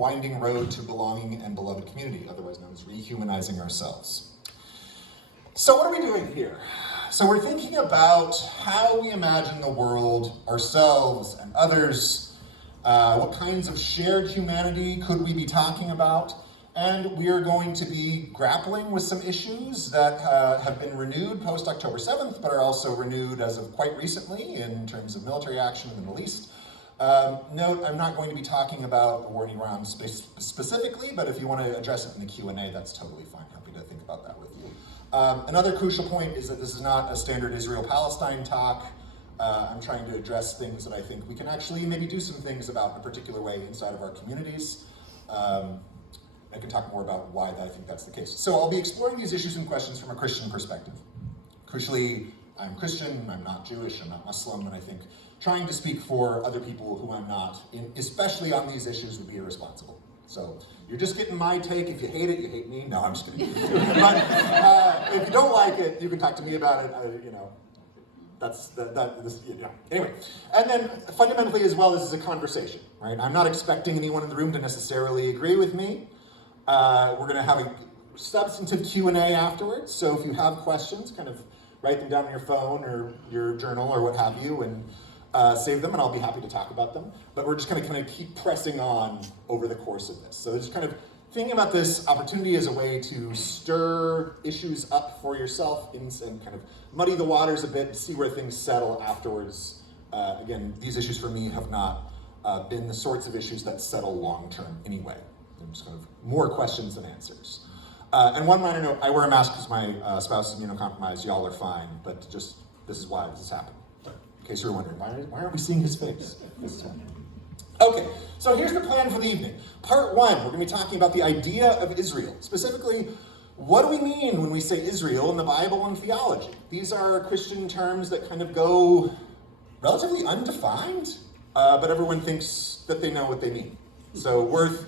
winding road to belonging and beloved community, otherwise known as rehumanizing ourselves. So what are we doing here? So we're thinking about how we imagine the world, ourselves and others, what kinds of shared humanity could we be talking about, and we are going to be grappling with some issues that have been renewed post-October 7th, but are also renewed as of quite recently in terms of military action in the Middle East. Note, I'm not going to be talking about the war in Iran specifically, but if you want to address it in the Q&A, that's totally fine. Happy to think about that with you. Another crucial point is that this is not a standard Israel-Palestine talk. I'm trying to address things that I think we can actually maybe do some things about in a particular way inside of our communities. I can talk more about why I think that's the case. So I'll be exploring these issues and questions from a Christian perspective. Crucially, I'm Christian, I'm not Jewish, I'm not Muslim, and I think trying to speak for other people who I'm not, especially on these issues, would be irresponsible. So you're just getting my take. If you hate it, you hate me. No, I'm just kidding. But if you don't like it, you can talk to me about it. Anyway, and then fundamentally as well, this is a conversation, right? I'm not expecting anyone in the room to necessarily agree with me. We're going to have a substantive Q&A afterwards. So if you have questions, kind of write them down on your phone or your journal or what have you, and save them, and I'll be happy to talk about them. But we're just going to kind of keep pressing on over the course of this. So just kind of thinking about this opportunity as a way to stir issues up for yourself and kind of muddy the waters a bit, see where things settle afterwards. Again, these issues for me have not been the sorts of issues that settle long-term anyway. They're just kind of more questions than answers. And one minor note, I wear a mask because my spouse is immunocompromised. Y'all are fine, but just this is why this is happening. In case you're wondering, why aren't we seeing his face? Okay, so here's the plan for the evening. Part one, we're going to be talking about the idea of Israel. Specifically, what do we mean when we say Israel in the Bible and theology? These are Christian terms that kind of go relatively undefined, but everyone thinks that they know what they mean. So worth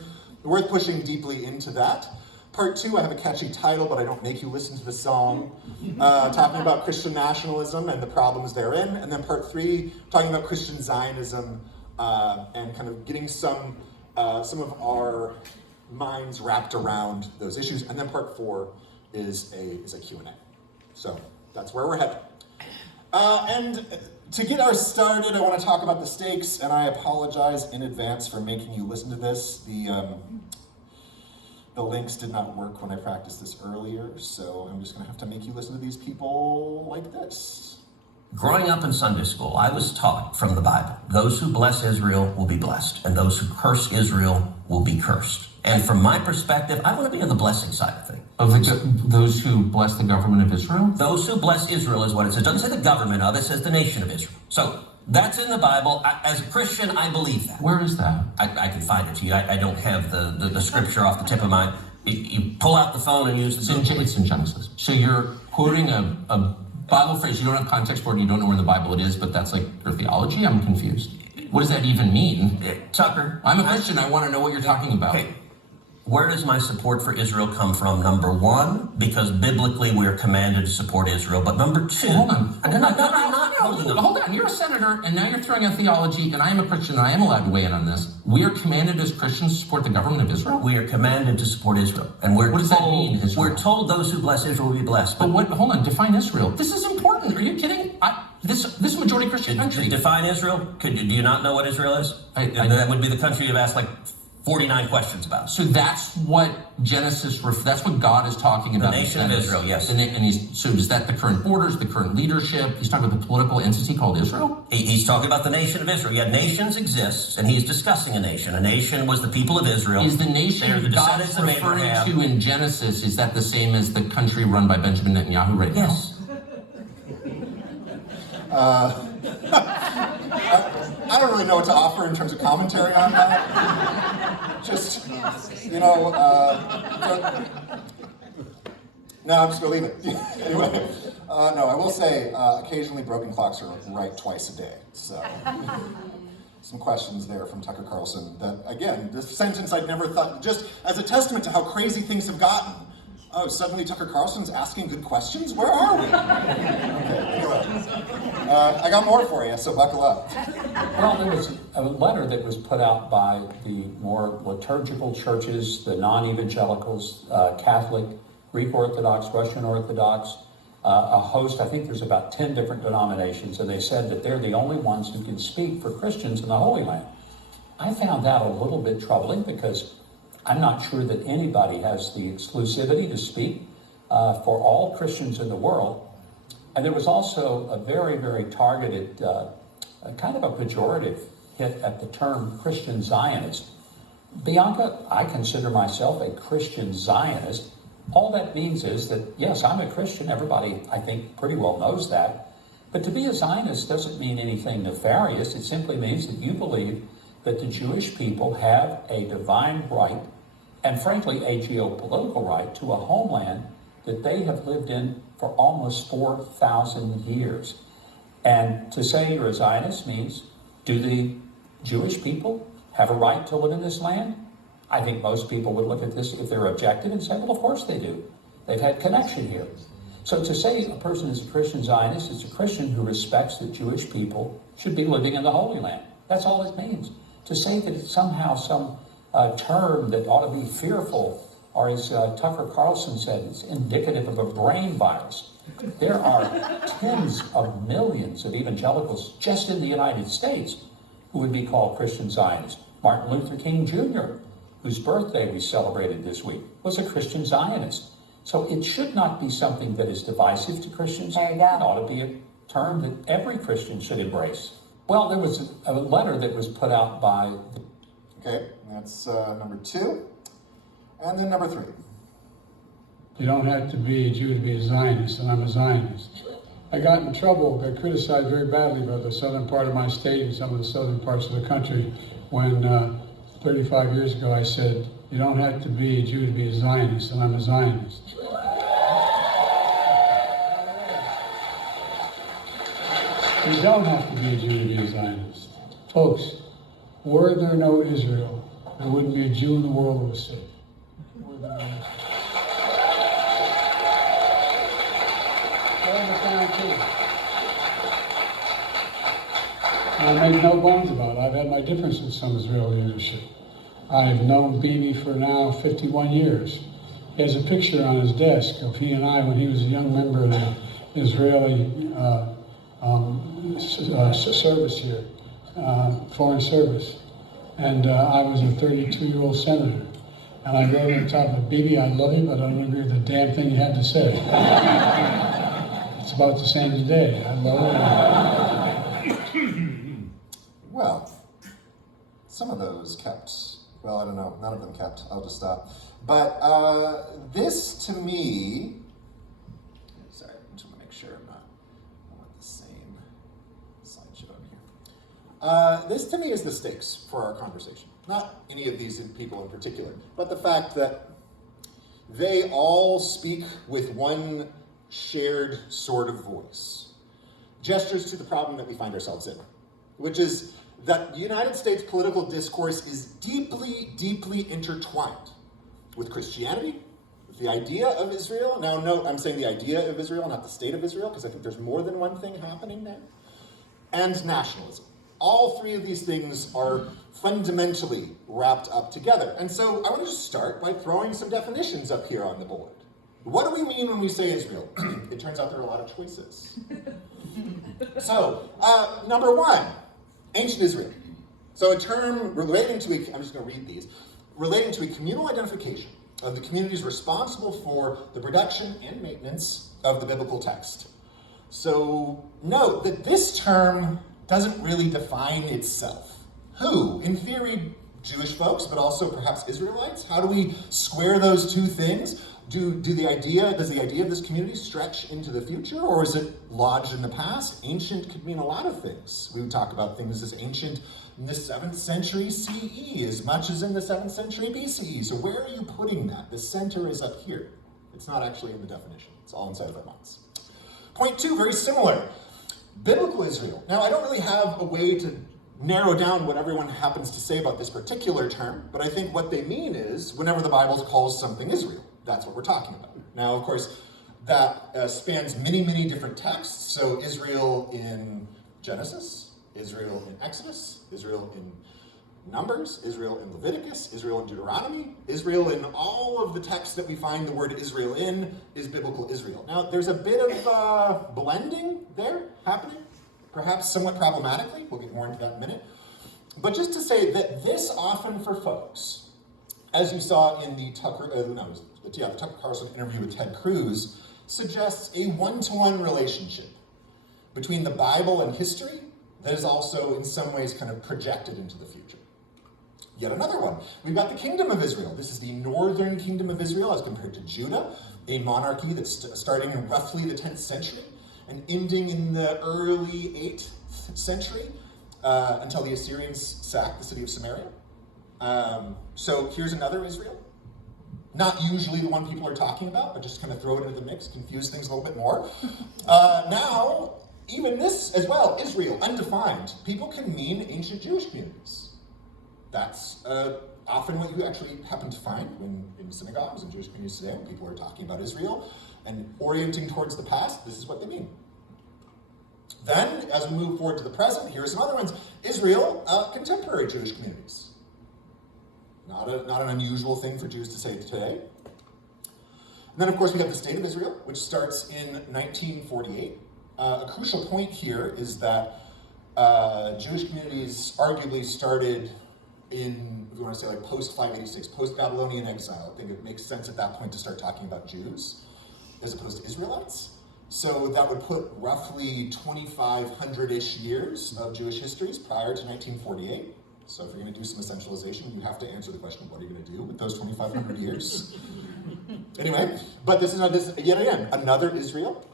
pushing deeply into that. Part two, I have a catchy title, but I don't make you listen to the song, talking about Christian nationalism and the problems therein. And then part three, talking about Christian Zionism and kind of getting some of our minds wrapped around those issues. And then part four is a Q&A. So that's where we're headed. And to get our started, I want to talk about the stakes, and I apologize in advance for making you listen to this. The links did not work when I practiced this earlier, so I'm just going to have to make you listen to these people like this. Growing up in Sunday school, I was taught from the Bible, those who bless Israel will be blessed, and those who curse Israel will be cursed. And from my perspective, I want to be on the blessing side of things. Those who bless the government of Israel? Those who bless Israel is what it says. It doesn't say the government of, it says the nation of Israel. So that's in the Bible. As a Christian, I believe that. Where is that? I can find it to you. I don't have the scripture off the tip of my... You pull out the phone and use the... It's in Genesis. So you're quoting a Bible phrase, you don't have context for it, you don't know where in the Bible it is, but that's like your theology? I'm confused. What does that even mean? Tucker. I'm a Christian, I want to know what you're talking about. Okay. Where does my support for Israel come from? Number one, because biblically we're commanded to support Israel. But number two... Hold on. You're a senator, and now you're throwing out theology, and I am a Christian, and I am allowed to weigh in on this. We are commanded as Christians to support the government of Israel? We are commanded to support Israel. And what does that mean, Israel? We're told those who bless Israel will be blessed. But hold on, define Israel. This is important. Are you kidding? This majority Christian country. Define Israel? Do you not know what Israel is? That would be the country you've asked like 49 questions about. So that's what that's what God is talking about. The nation of Israel, yes. So is that the current borders, the current leadership? He's talking about the political entity called Israel? He's talking about the nation of Israel. Yeah, nations exist, and he's discussing a nation. A nation was the people of Israel. Is the nation God is referring to in Genesis, is that the same as the country run by Benjamin Netanyahu right now? Yes. I don't really know what to offer in terms of commentary on that. Just, no, I'm just going to leave it. Anyway, no, I will say occasionally broken clocks are right twice a day. So, some questions there from Tucker Carlson that, again, this sentence I'd never thought, just as a testament to how crazy things have gotten, Oh, suddenly Tucker Carlson's asking good questions? Where are we? Okay, I got more for you, so buckle up. Well, there was a letter that was put out by the more liturgical churches, the non-evangelicals, Catholic, Greek Orthodox, Russian Orthodox, a host, I think there's about 10 different denominations, and they said that they're the only ones who can speak for Christians in the Holy Land. I found that a little bit troubling because I'm not sure that anybody has the exclusivity to speak for all Christians in the world. And there was also a very, very targeted, kind of a pejorative hit at the term Christian Zionist. Bianca, I consider myself a Christian Zionist. All that means is that, yes, I'm a Christian. Everybody, I think, pretty well knows that. But to be a Zionist doesn't mean anything nefarious. It simply means that you believe that the Jewish people have a divine right, and frankly, a geopolitical right to a homeland that they have lived in for almost 4,000 years. And to say you're a Zionist means, do the Jewish people have a right to live in this land? I think most people would look at this, if they're objective, and say, well, of course they do. They've had connection here. So to say a person is a Christian Zionist is a Christian who respects that Jewish people should be living in the Holy Land. That's all it means. To say that it's somehow some term that ought to be fearful, or as Tucker Carlson said, it's indicative of a brain virus. There are tens of millions of evangelicals just in the United States who would be called Christian Zionists. Martin Luther King Jr., whose birthday we celebrated this week, was a Christian Zionist. So it should not be something that is divisive to Christians. There you go. It ought to be a term that every Christian should embrace. Well, there was a letter that was put out by... Okay, that's number 2. And then number 3. You don't have to be a Jew to be a Zionist, and I'm a Zionist. I got in trouble, got criticized very badly by the southern part of my state and some of the southern parts of the country when 35 years ago I said, you don't have to be a Jew to be a Zionist, and I'm a Zionist. You don't have to be a Jew to be a Zionist. Folks, were there no Israel, there wouldn't be a Jew in the world who was saved. Were there no Israel. And I make no bones about it. I've had my difference with some Israeli leadership. I've known Bibi for now 51 years. He has a picture on his desk of he and I when he was a young member of the Israeli service here, foreign service. And I was a 32-year-old senator. And I wrote on top of it, Bibi, I love you, but I don't agree with the damn thing you had to say. It's about the same today. I love it. Well, some of those kept. Well, I don't know. None of them kept. I'll just stop. But this to me, sorry, I just want to make sure I want the same slideshow on here. This to me is the stakes for our conversation. Not any of these people in particular, but the fact that they all speak with one shared sort of voice. Gestures to the problem that we find ourselves in, which is that the United States political discourse is deeply, deeply intertwined with Christianity, with the idea of Israel. Now note, I'm saying the idea of Israel, not the state of Israel, because I think there's more than one thing happening there. And nationalism. All three of these things are fundamentally wrapped up together. And so I want to just start by throwing some definitions up here on the board. What do we mean when we say Israel? It turns out there are a lot of choices. So, number 1, ancient Israel. So a term relating to, I'm just going to read these, relating to a communal identification of the communities responsible for the production and maintenance of the biblical text. So note that this term doesn't really define itself. Who? In theory, Jewish folks, but also perhaps Israelites. How do we square those two things? Does the idea of this community stretch into the future, or is it lodged in the past? Ancient could mean a lot of things. We would talk about things as ancient in the 7th century CE as much as in the 7th century BCE. So where are you putting that? The center is up here. It's not actually in the definition. It's all inside of our minds. Point 2, very similar. Biblical Israel. Now, I don't really have a way to narrow down what everyone happens to say about this particular term, but I think what they mean is whenever the Bible calls something Israel. That's what we're talking about. Now, of course, that spans many, many different texts. So Israel in Genesis, Israel in Exodus, Israel in Numbers, Israel in Leviticus, Israel in Deuteronomy, Israel in all of the texts that we find the word Israel in is biblical Israel. Now, there's a bit of blending there happening, perhaps somewhat problematically. We'll get more into that in a minute. But just to say that this often for folks, as you saw in the Tucker Carlson interview with Ted Cruz, suggests a one-to-one relationship between the Bible and history that is also in some ways kind of projected into the future. Yet another one. We've got the Kingdom of Israel. This is the northern Kingdom of Israel as compared to Judah, a monarchy that's starting in roughly the 10th century and ending in the early 8th century until the Assyrians sacked the city of Samaria. So here's another Israel. Not usually the one people are talking about, but just kind of throw it into the mix, confuse things a little bit more. Now, even this as well, Israel, undefined. People can mean ancient Jewish communities. That's often what you actually happen to find when in synagogues and Jewish communities today, when people are talking about Israel and orienting towards the past, this is what they mean. Then, as we move forward to the present, here are some other ones. Israel, contemporary Jewish communities. Not an unusual thing for Jews to say today. And then, of course, we have the State of Israel, which starts in 1948. A crucial point here is that Jewish communities arguably started in, if you want to say like post-586, post-Babylonian exile. I think it makes sense at that point to start talking about Jews as opposed to Israelites. So that would put roughly 2,500-ish years of Jewish histories prior to 1948. So if you're going to do some essentialization, you have to answer the question, what are you going to do with those 2,500 years? Anyway, but this is yet again, another Israel.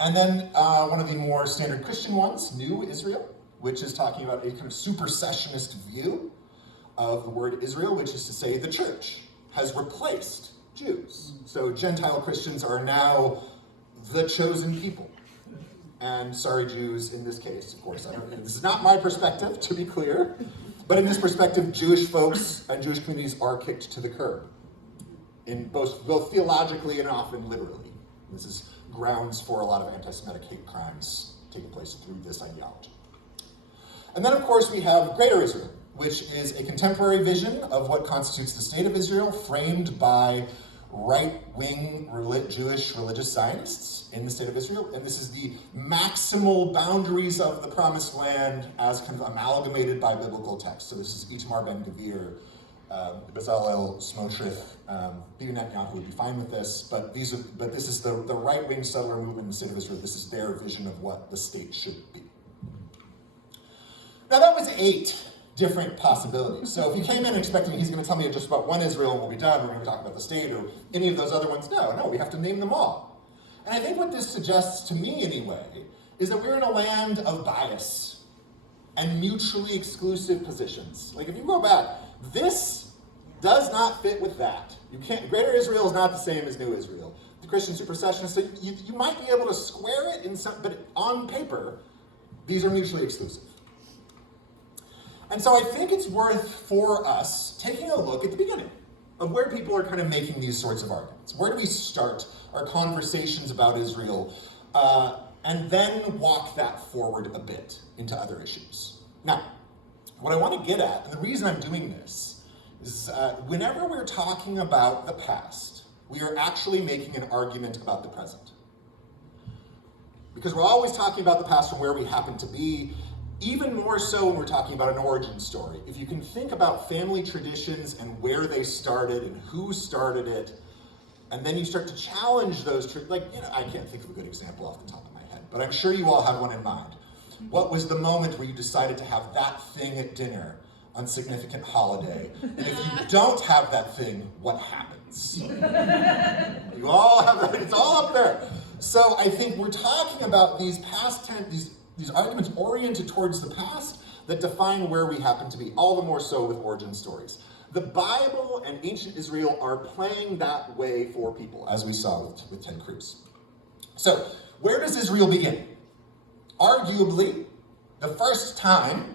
And then one of the more standard Christian ones, New Israel, which is talking about a kind of supersessionist view of the word Israel, which is to say the church has replaced Jews. So Gentile Christians are now the chosen people. And sorry, Jews, in this case, of course, this is not my perspective, to be clear, but in this perspective, Jewish folks and Jewish communities are kicked to the curb, in both theologically and often literally. This is grounds for a lot of anti-Semitic hate crimes taking place through this ideology. And then, of course, we have Greater Israel, which is a contemporary vision of what constitutes the State of Israel, framed by right-wing Jewish religious Zionists in the State of Israel. And this is the maximal boundaries of the Promised Land as kind of amalgamated by biblical text. So this is Itamar Ben-Gvir, Bezalel Smotrich, Bibi Netanyahu would be fine with this, but this is the right-wing settler movement in the State of Israel. This is their vision of what the state should be. Now that was 8 different possibilities. So if you came in expecting he's going to tell me just about one Israel and we'll be done, we're going to talk about the state or any of those other ones, no, we have to name them all. And I think what this suggests to me anyway is that we're in a land of bias and mutually exclusive positions. Like if you go back, this does not fit with that. You can't. Greater Israel is not the same as New Israel. The Christian supersessionists, so you might be able to square it in some, but on paper, these are mutually exclusive. And so I think it's worth for us taking a look at the beginning of where people are kind of making these sorts of arguments. Where do we start our conversations about Israel, and then walk that forward a bit into other issues. Now, what I want to get at, and the reason I'm doing this, is whenever we're talking about the past, we are actually making an argument about the present. Because we're always talking about the past from where we happen to be, even more so when we're talking about an origin story. If you can think about family traditions and where they started and who started it, and then you start to challenge those, I can't think of a good example off the top of my head, but I'm sure you all have one in mind. What was the moment where you decided to have that thing at dinner on significant holiday? And if you don't have that thing, what happens? You all have that, it's all up there. So I think we're talking about these past tense, these arguments oriented towards the past that define where we happen to be, all the more so with origin stories. The Bible and ancient Israel are playing that way for people, as we saw with Ted Cruz. So, where does Israel begin? Arguably, the first time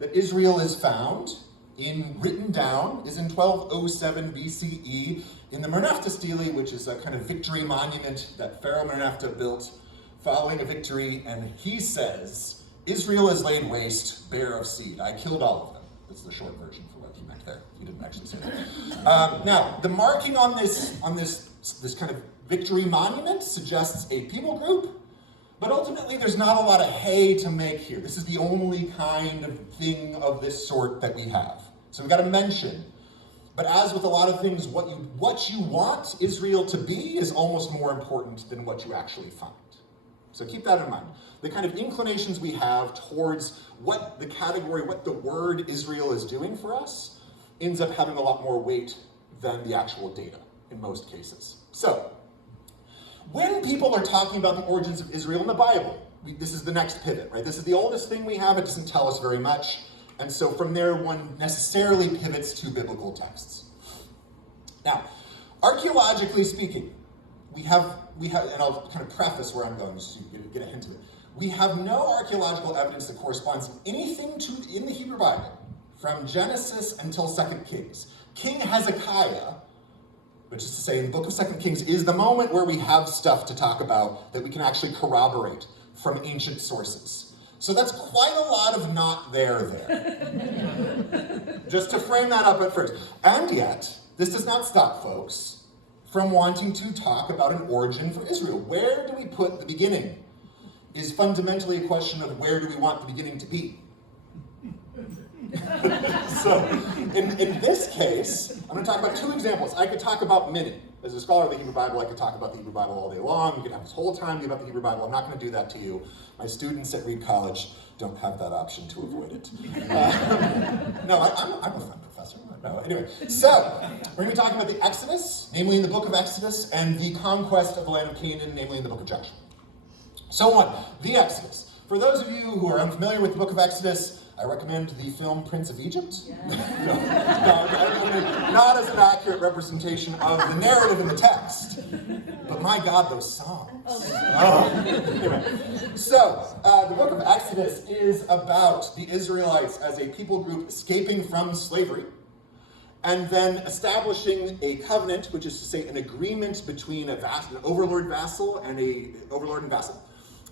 that Israel is found written down is in 1207 BCE in the Merneptah Stele, which is a kind of victory monument that Pharaoh Merneptah built following a victory, and he says, Israel is laid waste, bare of seed. I killed all of them. That's the short version for what he meant there. He didn't actually say that. Now, the marking on this kind of victory monument suggests a people group, but ultimately there's not a lot of hay to make here. This is the only kind of thing of this sort that we have. So we've got to mention. But as with a lot of things, what you want Israel to be is almost more important than what you actually find. So keep that in mind. The kind of inclinations we have towards what the word Israel is doing for us ends up having a lot more weight than the actual data in most cases. So, when people are talking about the origins of Israel in the Bible, this is the next pivot, right? This is the oldest thing we have. It doesn't tell us very much. And so from there, one necessarily pivots to biblical texts. Now, archaeologically speaking, we have, and I'll kind of preface where I'm going so you get a hint of it. We have no archaeological evidence that corresponds anything in the Hebrew Bible from Genesis until 2 Kings. King Hezekiah, which is to say in the book of 2 Kings, is the moment where we have stuff to talk about that we can actually corroborate from ancient sources. So that's quite a lot of not there. Just to frame that up at first. And yet, this does not stop folks from wanting to talk about an origin for Israel. Where do we put the beginning is fundamentally a question of where do we want the beginning to be. So, in this case, I'm going to talk about two examples. I could talk about many. As a scholar of the Hebrew Bible, I could talk about the Hebrew Bible all day long. You could have this whole time about the Hebrew Bible. I'm not going to do that to you. My students at Reed College don't have that option to avoid it. No, I'm a fun professor. No, anyway, so we're going to be talking about the Exodus, namely in the book of Exodus, and the conquest of the land of Canaan, namely in the book of Joshua. So what? The Exodus. For those of you who are unfamiliar with the book of Exodus, I recommend the film Prince of Egypt. No, not as an accurate representation of the narrative in the text, but my God, those songs. Anyway. So, the book of Exodus is about the Israelites as a people group escaping from slavery, and then establishing a covenant, which is to say an agreement between an overlord vassal and a overlord and vassal,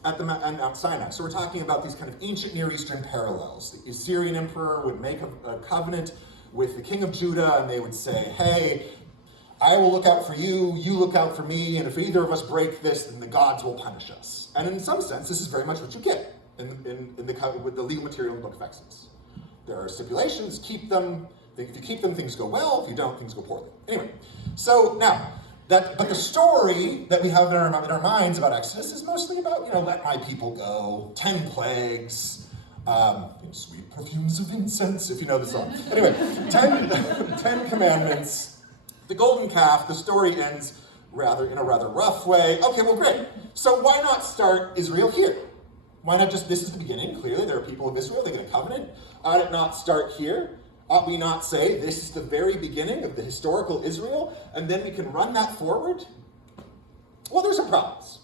at Mount Sinai. So we're talking about these kind of ancient Near Eastern parallels. The Assyrian emperor would make a covenant with the king of Judah, and they would say, hey, I will look out for you, you look out for me, and if either of us break this, then the gods will punish us. And in some sense, this is very much what you get with the legal material in the book of Exodus. There are stipulations, keep them. If you keep them, things go well. If you don't, things go poorly. Anyway, so now, but the story that we have in our minds about Exodus is mostly about, let my people go, 10 plagues, sweet perfumes of incense, if you know the song. Anyway, 10 commandments, the golden calf. The story ends in a rather rough way. Okay, well, great. So why not start Israel here? Why not this is the beginning? Clearly, there are people of Israel. They get a covenant. Ought it not start here? Ought we not say this is the very beginning of the historical Israel, and then we can run that forward? Well, there's some problems.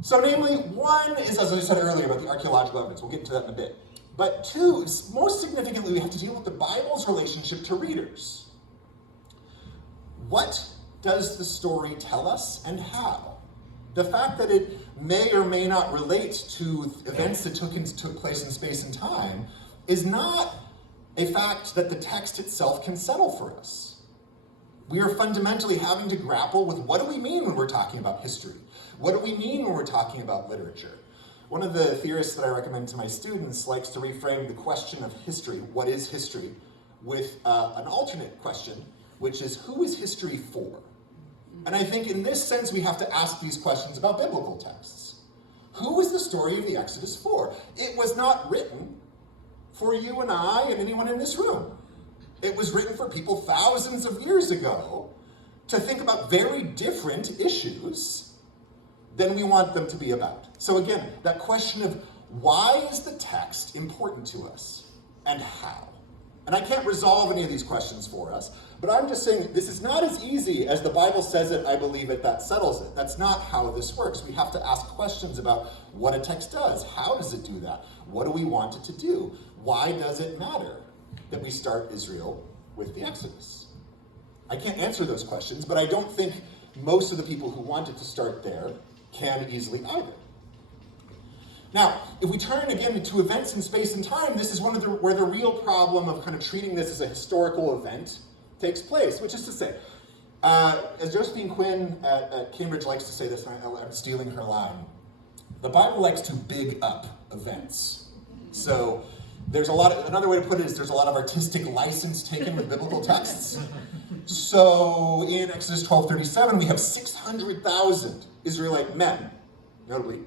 So namely, one is, as I said earlier, about the archaeological evidence. We'll get into that in a bit. But two, most significantly, we have to deal with the Bible's relationship to readers. What does the story tell us, and how? The fact that it may or may not relate to events that took place in space and time is not a fact that the text itself can settle for us. We are fundamentally having to grapple with what do we mean when we're talking about history? What do we mean when we're talking about literature? One of the theorists that I recommend to my students likes to reframe the question of history, what is history, with an alternate question, which is who is history for? And I think in this sense we have to ask these questions about biblical texts. Who is the story of the Exodus for? It was not written for you and I and anyone in this room. It was written for people thousands of years ago to think about very different issues than we want them to be about. So again, that question of why is the text important to us and how? And I can't resolve any of these questions for us, but I'm just saying this is not as easy as the Bible says it, I believe it, that settles it. That's not how this works. We have to ask questions about what a text does. How does it do that? What do we want it to do? Why does it matter? that we start Israel with the Exodus? I can't answer those questions, but I don't think most of the people who wanted to start there can easily either. Now, if we turn again to events in space and time, this is where the real problem of kind of treating this as a historical event takes place, which is to say, as Josephine Quinn at Cambridge likes to say this, and I'm stealing her line, the Bible likes to big up events. So there's another way to put it is there's a lot of artistic license taken with biblical texts. So in Exodus 12:37, we have 600,000 Israelite men, notably.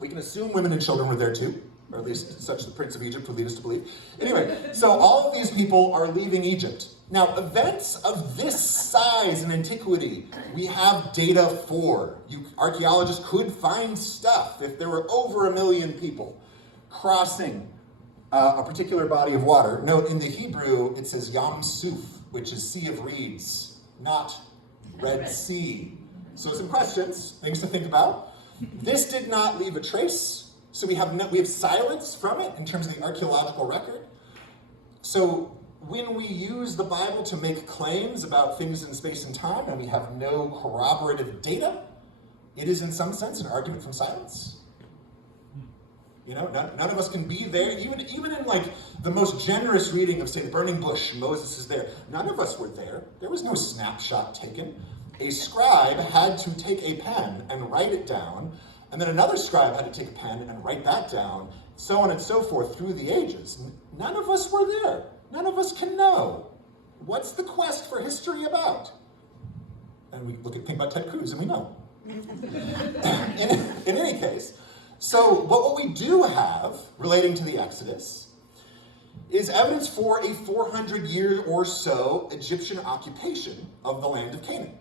We can assume women and children were there too, or at least such the Prince of Egypt would lead us to believe. Anyway, so all of these people are leaving Egypt. Now, events of this size in antiquity, we have data for. Archaeologists could find stuff if there were over 1 million people crossing a particular body of water. Note, in the Hebrew, it says Yam Suf, which is Sea of Reeds, not Red Sea. So some questions, things to think about. This did not leave a trace, so we have silence from it in terms of the archaeological record. So when we use the Bible to make claims about things in space and time and we have no corroborative data, it is in some sense an argument from silence. You know, none of us can be there. Even in like the most generous reading of, say, the burning bush, Moses is there. None of us were there. There was no snapshot taken. A scribe had to take a pen and write it down, and then another scribe had to take a pen and write that down, so on and so forth through the ages. None of us were there. None of us can know. What's the quest for history about? And we think about Ted Cruz and we know. in any case, but what we do have relating to the Exodus is evidence for a 400-year or so Egyptian occupation of the land of Canaan.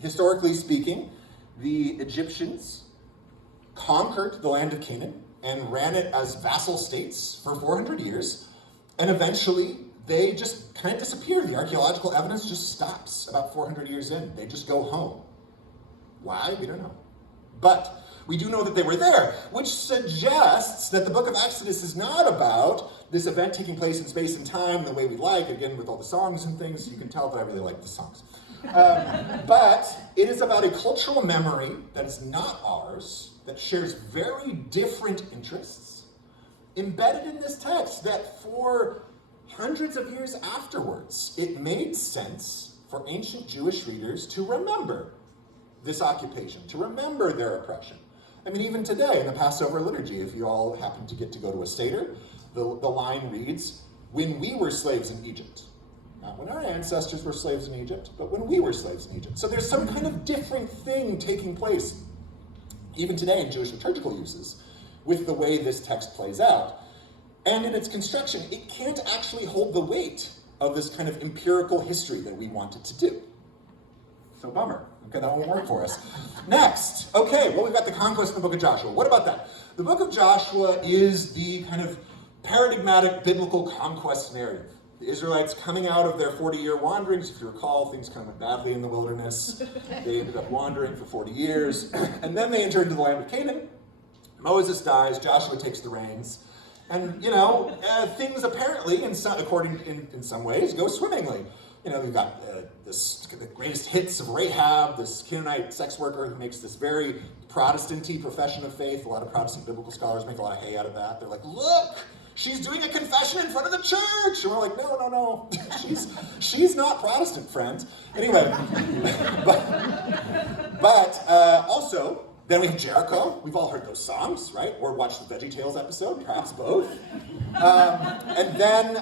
Historically speaking, the Egyptians conquered the land of Canaan and ran it as vassal states for 400 years, and eventually they just kind of disappeared. The archaeological evidence just stops about 400 years in. They just go home. Why? We don't know. But we do know that they were there, which suggests that the book of Exodus is not about this event taking place in space and time the way we like, again, with all the songs and things. You can tell that I really like the songs. But it is about a cultural memory that is not ours, that shares very different interests, embedded in this text that for hundreds of years afterwards, it made sense for ancient Jewish readers to remember this occupation, to remember their oppression. I mean, even today in the Passover liturgy, if you all happen to get to go to a Seder, the line reads, "When we were slaves in Egypt." Not when our ancestors were slaves in Egypt, but when we were slaves in Egypt. So there's some kind of different thing taking place, even today in Jewish liturgical uses, with the way this text plays out. And in its construction, it can't actually hold the weight of this kind of empirical history that we want it to do. So bummer. Okay, that won't work for us. Next, okay, well, we've got the conquest in the book of Joshua. What about that? The book of Joshua is the kind of paradigmatic biblical conquest narrative. The Israelites coming out of their 40-year wanderings. If you recall, things kind of went badly in the wilderness. They ended up wandering for 40 years. And then they enter into the land of Canaan. Moses dies. Joshua takes the reins. And, things apparently, in some ways, go swimmingly. We've got the greatest hits of Rahab, this Canaanite sex worker who makes this very Protestant-y profession of faith. A lot of Protestant biblical scholars make a lot of hay out of that. They're like, look! She's doing a confession in front of the church! And we're like, no. she's not Protestant, friends. Anyway, but also, then we have Jericho. We've all heard those songs, right? Or watched the VeggieTales episode, perhaps both. And then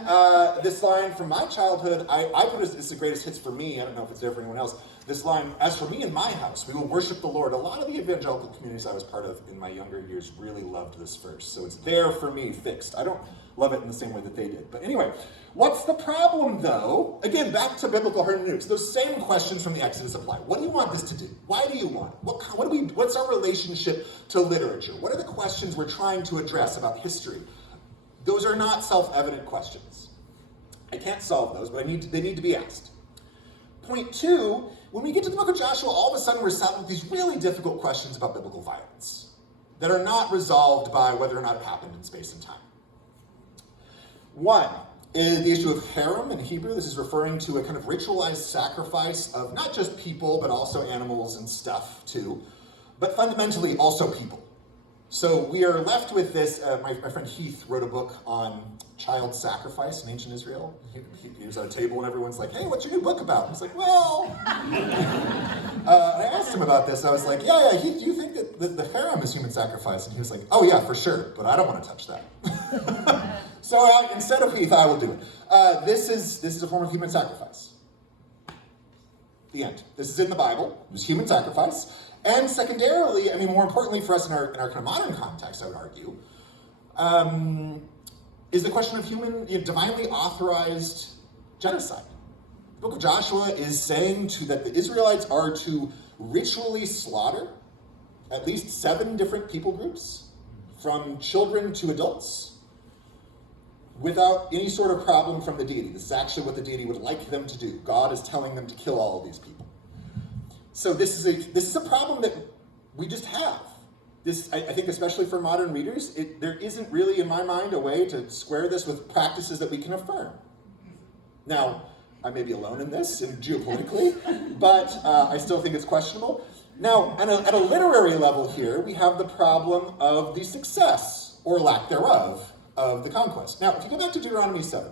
this line from my childhood, I put it as the greatest hits for me. I don't know if it's there for anyone else. This line, "As for me and my house, we will worship the Lord." A lot of the evangelical communities I was part of in my younger years really loved this verse. So it's there for me, fixed. I don't love it in the same way that they did. But anyway, what's the problem though? Again, back to biblical hermeneutics. Those same questions from the Exodus apply. What do you want this to do? Why do you want it? What's our relationship to literature? What are the questions we're trying to address about history? Those are not self-evident questions. I can't solve those, but they need to be asked. Point two, when we get to the book of Joshua, all of a sudden we're saddled with these really difficult questions about biblical violence that are not resolved by whether or not it happened in space and time. One, is the issue of harem in Hebrew. This is referring to a kind of ritualized sacrifice of not just people, but also animals and stuff too, but fundamentally also people. So we are left with this, my friend Heath wrote a book on child sacrifice in ancient Israel. He was at a table and everyone's like, hey, what's your new book about? He's like, well, I asked him about this. I was like, yeah, Heath, do you think that the harem is human sacrifice? And he was like, oh yeah, for sure, but I don't want to touch that. So instead of Heath, I will do it. This is a form of human sacrifice. The end. This is in the Bible. It was human sacrifice. And secondarily, I mean, more importantly for us in our kind of modern context, I would argue, is the question of human, divinely authorized genocide. The book of Joshua is saying that the Israelites are to ritually slaughter at least 7 different people groups, from children to adults, without any sort of problem from the deity. This is actually what the deity would like them to do. God is telling them to kill all of these people. So this is a problem that we just have. I think especially for modern readers, there isn't really, in my mind, a way to square this with practices that we can affirm. Now, I may be alone in this, geopolitically, but I still think it's questionable. Now, at a literary level here, we have the problem of the success, or lack thereof, of the conquest. Now, if you go back to Deuteronomy 7,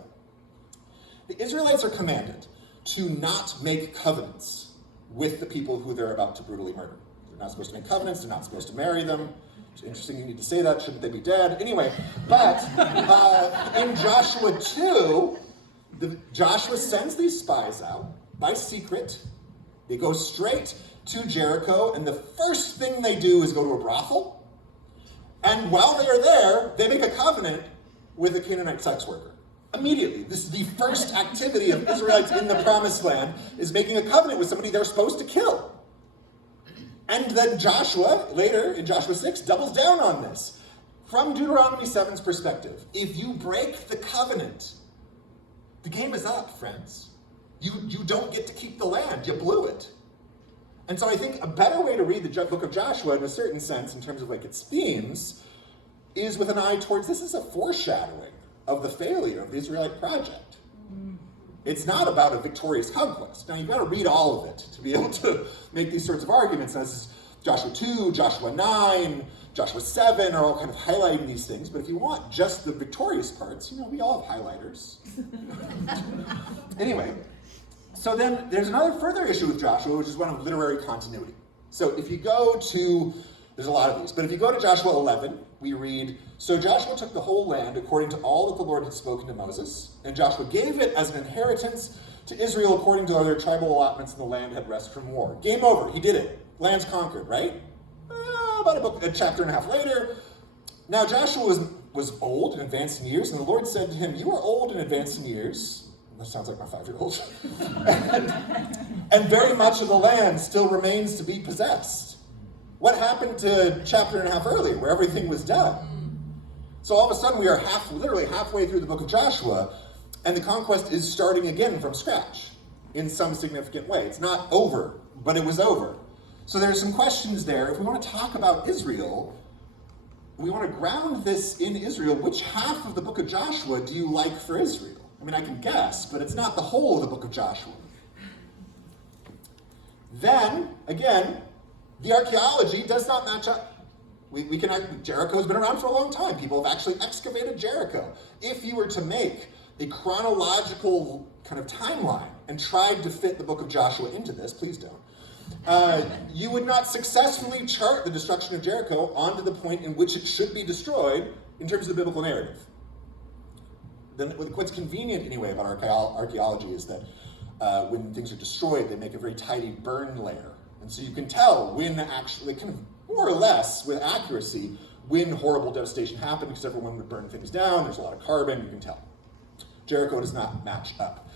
the Israelites are commanded to not make covenants with the people who they're about to brutally murder. They're not supposed to make covenants, they're not supposed to marry them. It's interesting you need to say that, shouldn't they be dead? Anyway, but in Joshua 2, Joshua sends these spies out by secret. They go straight to Jericho, and the first thing they do is go to a brothel. And while they are there, they make a covenant with a Canaanite sex worker. Immediately, this is the first activity of Israelites in the Promised Land, is making a covenant with somebody they're supposed to kill. And then Joshua, later in Joshua 6, doubles down on this. From Deuteronomy 7's perspective, if you break the covenant, the game is up, friends. You don't get to keep the land, you blew it. And so I think a better way to read the book of Joshua, in a certain sense, in terms of like its themes, is with an eye towards, this is a foreshadowing of the failure of the Israelite project. It's not about a victorious conquest. Now, you've got to read all of it to be able to make these sorts of arguments. Now, this is Joshua 2, Joshua 9, Joshua 7 are all kind of highlighting these things. But if you want just the victorious parts, we all have highlighters. Anyway, so then there's another further issue with Joshua, which is one of literary continuity. So if you go to, there's a lot of these, but if you go to Joshua 11, we read, so Joshua took the whole land according to all that the Lord had spoken to Moses, and Joshua gave it as an inheritance to Israel according to their tribal allotments, and the land had rest from war. Game over. He did it. Land's conquered, right? About a chapter and a half later, now Joshua was old and advanced in years, and the Lord said to him, you are old and advanced in years. That sounds like my 5-year-old. and very much of the land still remains to be possessed. What happened to chapter and a half earlier, where everything was done? So all of a sudden we are literally halfway through the book of Joshua, and the conquest is starting again from scratch in some significant way. It's not over, but it was over. So there's some questions there. If we want to talk about Israel, we want to ground this in Israel. Which half of the book of Joshua do you like for Israel? I mean, I can guess, but it's not the whole of the book of Joshua. Then, again, the archaeology does not match up. Jericho's been around for a long time. People have actually excavated Jericho. If you were to make a chronological kind of timeline and tried to fit the book of Joshua into this, please don't, you would not successfully chart the destruction of Jericho onto the point in which it should be destroyed in terms of the biblical narrative. Then what's convenient anyway about archaeology is that when things are destroyed, they make a very tidy burn layer. And so you can tell when actually, kind of more or less with accuracy, when horrible devastation happened, because everyone would burn things down, there's a lot of carbon, you can tell. Jericho does not match up.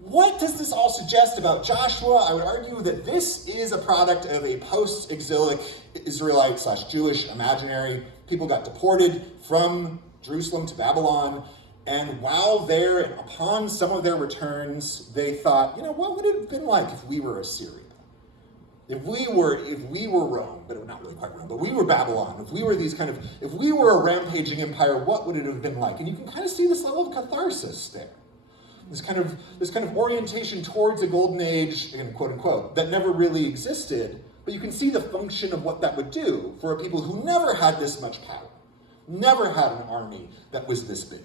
What does this all suggest about Joshua? I would argue that this is a product of a post-exilic Israelite/Jewish imaginary. People got deported from Jerusalem to Babylon, and while there and upon some of their returns, they thought, what would it have been like if we were Assyria? If we were Rome, but not really quite Rome, but we were Babylon, if we were a rampaging empire, what would it have been like? And you can kind of see this level of catharsis there. This kind of orientation towards a golden age, again, quote unquote, that never really existed, but you can see the function of what that would do for a people who never had this much power, never had an army that was this big.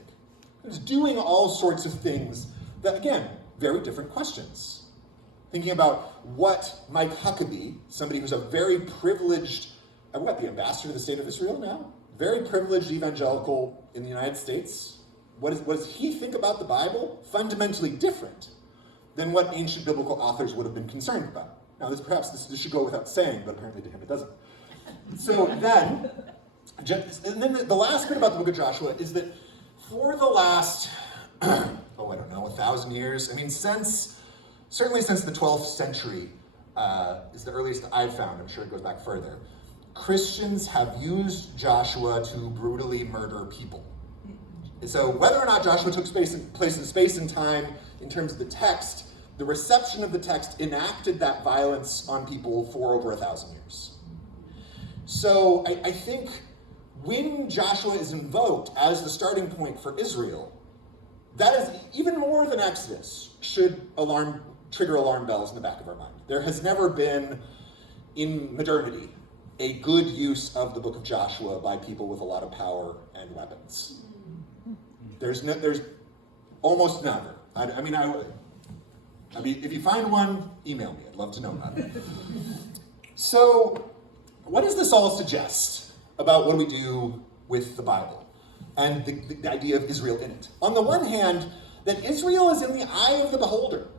It was doing all sorts of things that, again, very different questions. Thinking about what Mike Huckabee, somebody who's a very privileged, the ambassador to the state of Israel now, very privileged evangelical in the United States, what does he think about the Bible? Fundamentally different than what ancient biblical authors would have been concerned about. Now, this should go without saying, but apparently to him it doesn't. So then the last bit about the book of Joshua is that for the last, 1,000 years, certainly since the 12th century is the earliest I've found, I'm sure it goes back further, Christians have used Joshua to brutally murder people. So whether or not Joshua took place in space and time in terms of the text, the reception of the text enacted that violence on people for over 1,000 years. So I think when Joshua is invoked as the starting point for Israel, that is, even more than Exodus, should trigger alarm bells in the back of our mind. There has never been, in modernity, a good use of the book of Joshua by people with a lot of power and weapons. There's almost never. If you find one, email me. I'd love to know about it. So, what does this all suggest about what do we do with the Bible and the idea of Israel in it? On the one hand, that Israel is in the eye of the beholder,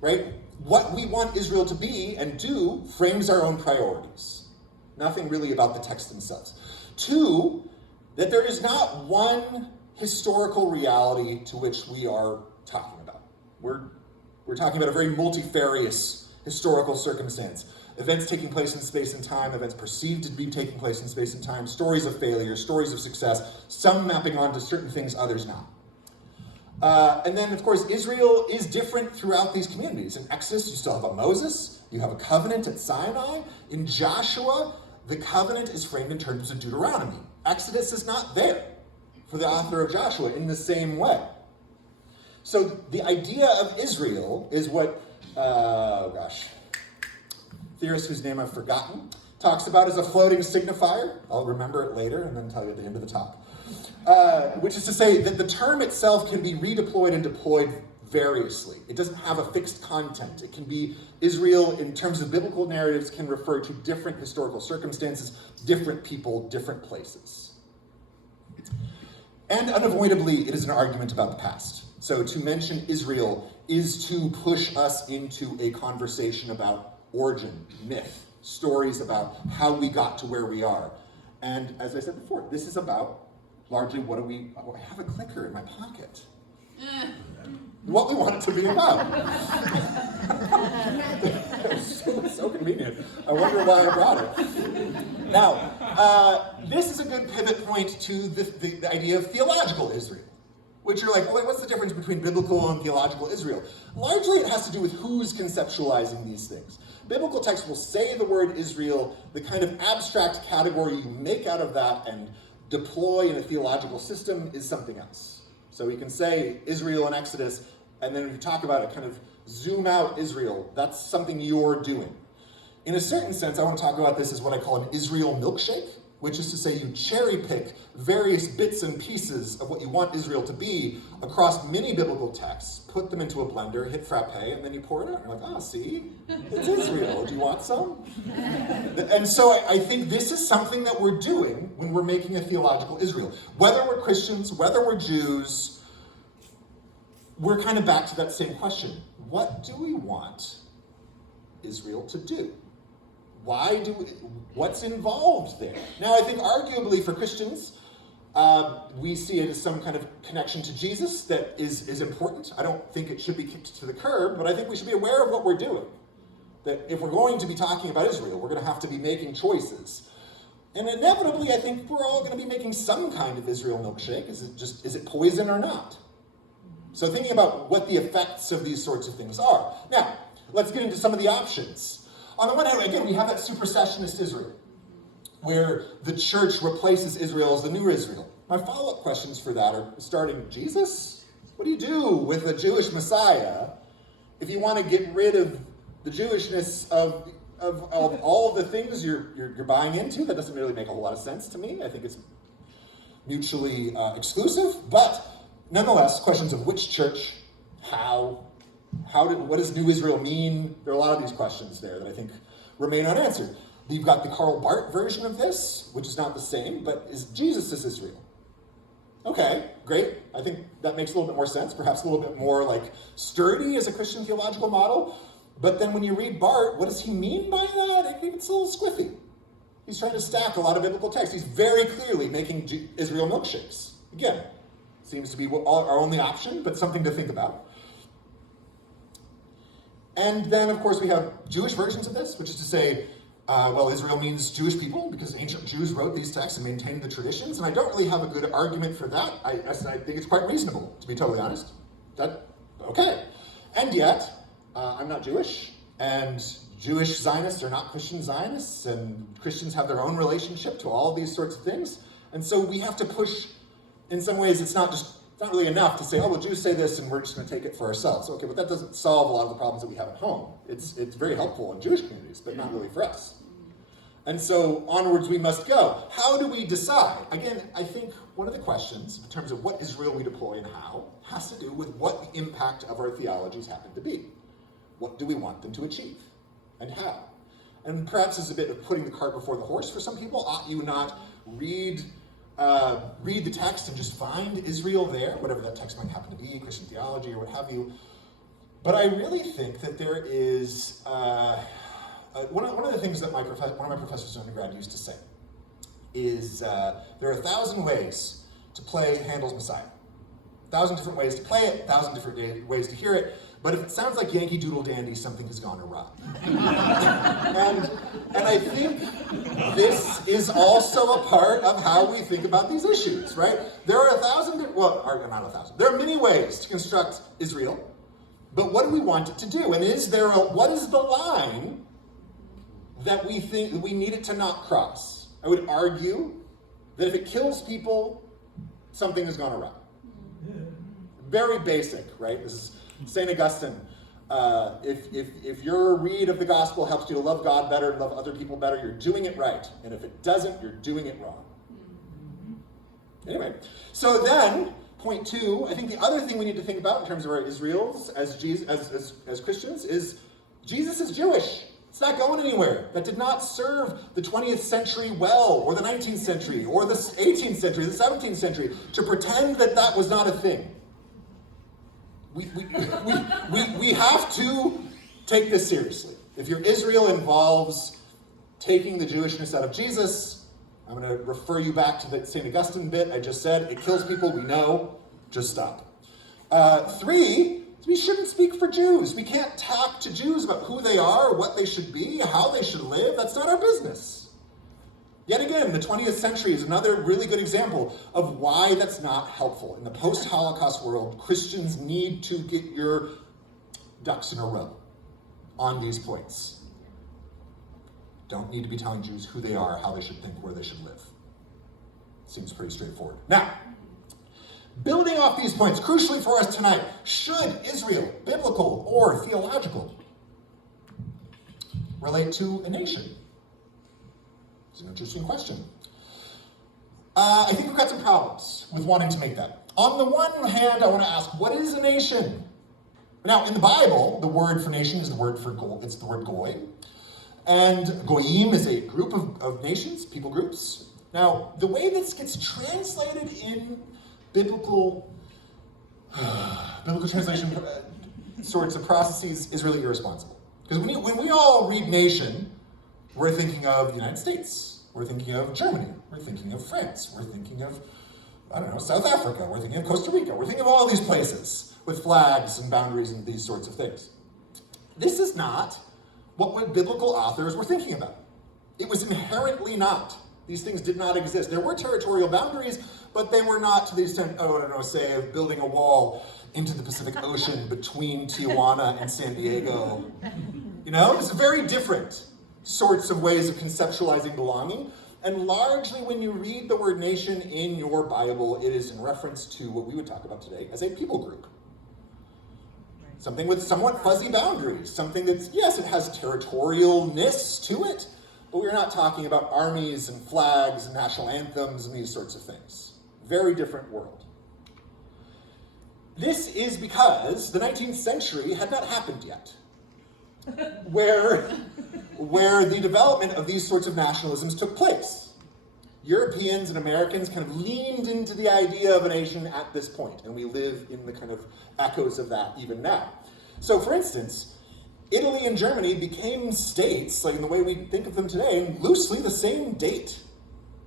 right? What we want Israel to be and do frames our own priorities. Nothing really about the text themselves. Two, that there is not one historical reality to which we are talking about. We're talking about a very multifarious historical circumstance. Events taking place in space and time, events perceived to be taking place in space and time, stories of failure, stories of success, some mapping onto certain things, others not. And then, of course, Israel is different throughout these communities. In Exodus, you still have a Moses, you have a covenant at Sinai. In Joshua, the covenant is framed in terms of Deuteronomy. Exodus is not there for the author of Joshua in the same way. So the idea of Israel is what, theorist whose name I've forgotten, talks about as a floating signifier. I'll remember it later and then tell you at the end of the talk. Which is to say that the term itself can be redeployed and deployed variously. It doesn't have a fixed content. It can be Israel, in terms of biblical narratives, can refer to different historical circumstances, different people, different places. And unavoidably, it is an argument about the past. So to mention Israel is to push us into a conversation about origin, myth, stories about how we got to where we are. And as I said before, this is about largely I have a clicker in my pocket. What we want it to be about. It's so convenient. I wonder why I brought it. Now, this is a good pivot point to the idea of theological Israel, which you're like, well, what's the difference between biblical and theological Israel? Largely, it has to do with who's conceptualizing these things. Biblical text will say the word Israel, the kind of abstract category you make out of that and deploy in a theological system is something else. So we can say Israel in Exodus, and then if you talk about it, kind of zoom out Israel, that's something you're doing. In a certain sense, I want to talk about this as what I call an Israel milkshake, which is to say you cherry pick various bits and pieces of what you want Israel to be across many biblical texts, put them into a blender, hit frappe, and then you pour it out. You're like, see, it's Israel. Do you want some? And so I think this is something that we're doing when we're making a theological Israel. Whether we're Christians, whether we're Jews, we're kind of back to that same question. What do we want Israel to do? What's involved there? Now, I think arguably for Christians, we see it as some kind of connection to Jesus that is important. I don't think it should be kicked to the curb, but I think we should be aware of what we're doing. That if we're going to be talking about Israel, we're going to have to be making choices. And inevitably, I think we're all going to be making some kind of Israel milkshake. Is it poison or not? So thinking about what the effects of these sorts of things are. Now, let's get into some of the options. on the one hand, again, we have that supersessionist Israel, where the church replaces Israel as the new Israel. My follow-up questions for that are starting, Jesus? What do you do with a Jewish Messiah if you want to get rid of the Jewishness of all of the things you're buying into? That doesn't really make a whole lot of sense to me. I think it's mutually exclusive, but nonetheless, questions of which church, what does New Israel mean? There are a lot of these questions there that I think remain unanswered. You've got the Karl Barth version of this, which is not the same, but is Jesus is Israel? Okay, great. I think that makes a little bit more sense, perhaps a little bit more like sturdy as a Christian theological model. But then when you read Barth, what does he mean by that? I think it's a little squiffy. He's trying to stack a lot of biblical texts. He's very clearly making Israel milkshakes. Again, seems to be our only option, but something to think about. And then, of course, we have Jewish versions of this, which is to say, Israel means Jewish people because ancient Jews wrote these texts and maintained the traditions, and I don't really have a good argument for that. I think it's quite reasonable, to be totally honest. Okay. And yet, I'm not Jewish, and Jewish Zionists are not Christian Zionists, and Christians have their own relationship to all of these sorts of things, and so we have to push, in some ways, it's not really enough to say, Jews say this and we're just going to take it for ourselves. Okay, but that doesn't solve a lot of the problems that we have at home. It's very helpful in Jewish communities, but not really for us. And so onwards we must go. How do we decide? Again, I think one of the questions in terms of what Israel we deploy and how has to do with what the impact of our theologies happen to be. What do we want them to achieve? And how? And perhaps it's a bit of putting the cart before the horse for some people. Ought you not read the text and just find Israel there, whatever that text might happen to be, Christian theology or what have you. But I really think that there is, one of the things that one of my professors in undergrad used to say is there are 1,000 ways to play Handel's Messiah. 1,000 different ways to play it, 1,000 different ways to hear it, but if it sounds like Yankee Doodle Dandy, something has gone awry. and I think this is also a part of how we think about these issues, right? There are there are many ways to construct Israel, but what do we want it to do? And what is the line that we think that we need it to not cross? I would argue that if it kills people, something has gone awry. Very basic, right? This is St. Augustine. If your read of the gospel helps you to love God better and love other people better, you're doing it right. And if it doesn't, you're doing it wrong. Anyway, so then, point 2, I think the other thing we need to think about in terms of our Israels as Christians is Jesus is Jewish. It's not going anywhere. That did not serve the 20th century well, or the 19th century, or the 18th century, the 17th century, to pretend that that was not a thing. We have to take this seriously. If your Israel involves taking the Jewishness out of Jesus, I'm going to refer you back to the St. Augustine bit I just said. It kills people, we know. Just stop. 3, we shouldn't speak for Jews. We can't talk to Jews about who they are, what they should be, how they should live. That's not our business. Yet again, the 20th century is another really good example of why that's not helpful. In the post-Holocaust world, Christians need to get your ducks in a row on these points. Don't need to be telling Jews who they are, how they should think, where they should live. Seems pretty straightforward. Now, building off these points, crucially for us tonight, should Israel, biblical or theological, relate to a nation? It's an interesting question. I think we've got some problems with wanting to make that. On the one hand, I want to ask, what is a nation? Now, in the Bible, the word for nation is the word for goy. It's the word goy. And goyim is a group of nations, people groups. Now, the way this gets translated in biblical translation sorts of processes is really irresponsible. Because when we all read nation, we're thinking of the United States. We're thinking of Germany. We're thinking of France. We're thinking of, South Africa. We're thinking of Costa Rica. We're thinking of all these places with flags and boundaries and these sorts of things. This is not what biblical authors were thinking about. It was inherently not. These things did not exist. There were territorial boundaries, but they were not to the extent, say, of building a wall into the Pacific Ocean between Tijuana and San Diego. It's very different sorts of ways of conceptualizing belonging. And largely when you read the word nation in your Bible, it is in reference to what we would talk about today as a people group. Something with somewhat fuzzy boundaries. Something that's, yes, it has territorialness to it, but we're not talking about armies and flags and national anthems and these sorts of things. Very different world. This is because the 19th century had not happened yet, where the development of these sorts of nationalisms took place. Europeans and Americans kind of leaned into the idea of a nation at this point, and we live in the kind of echoes of that even now. So, for instance, Italy and Germany became states, like in the way we think of them today, loosely the same date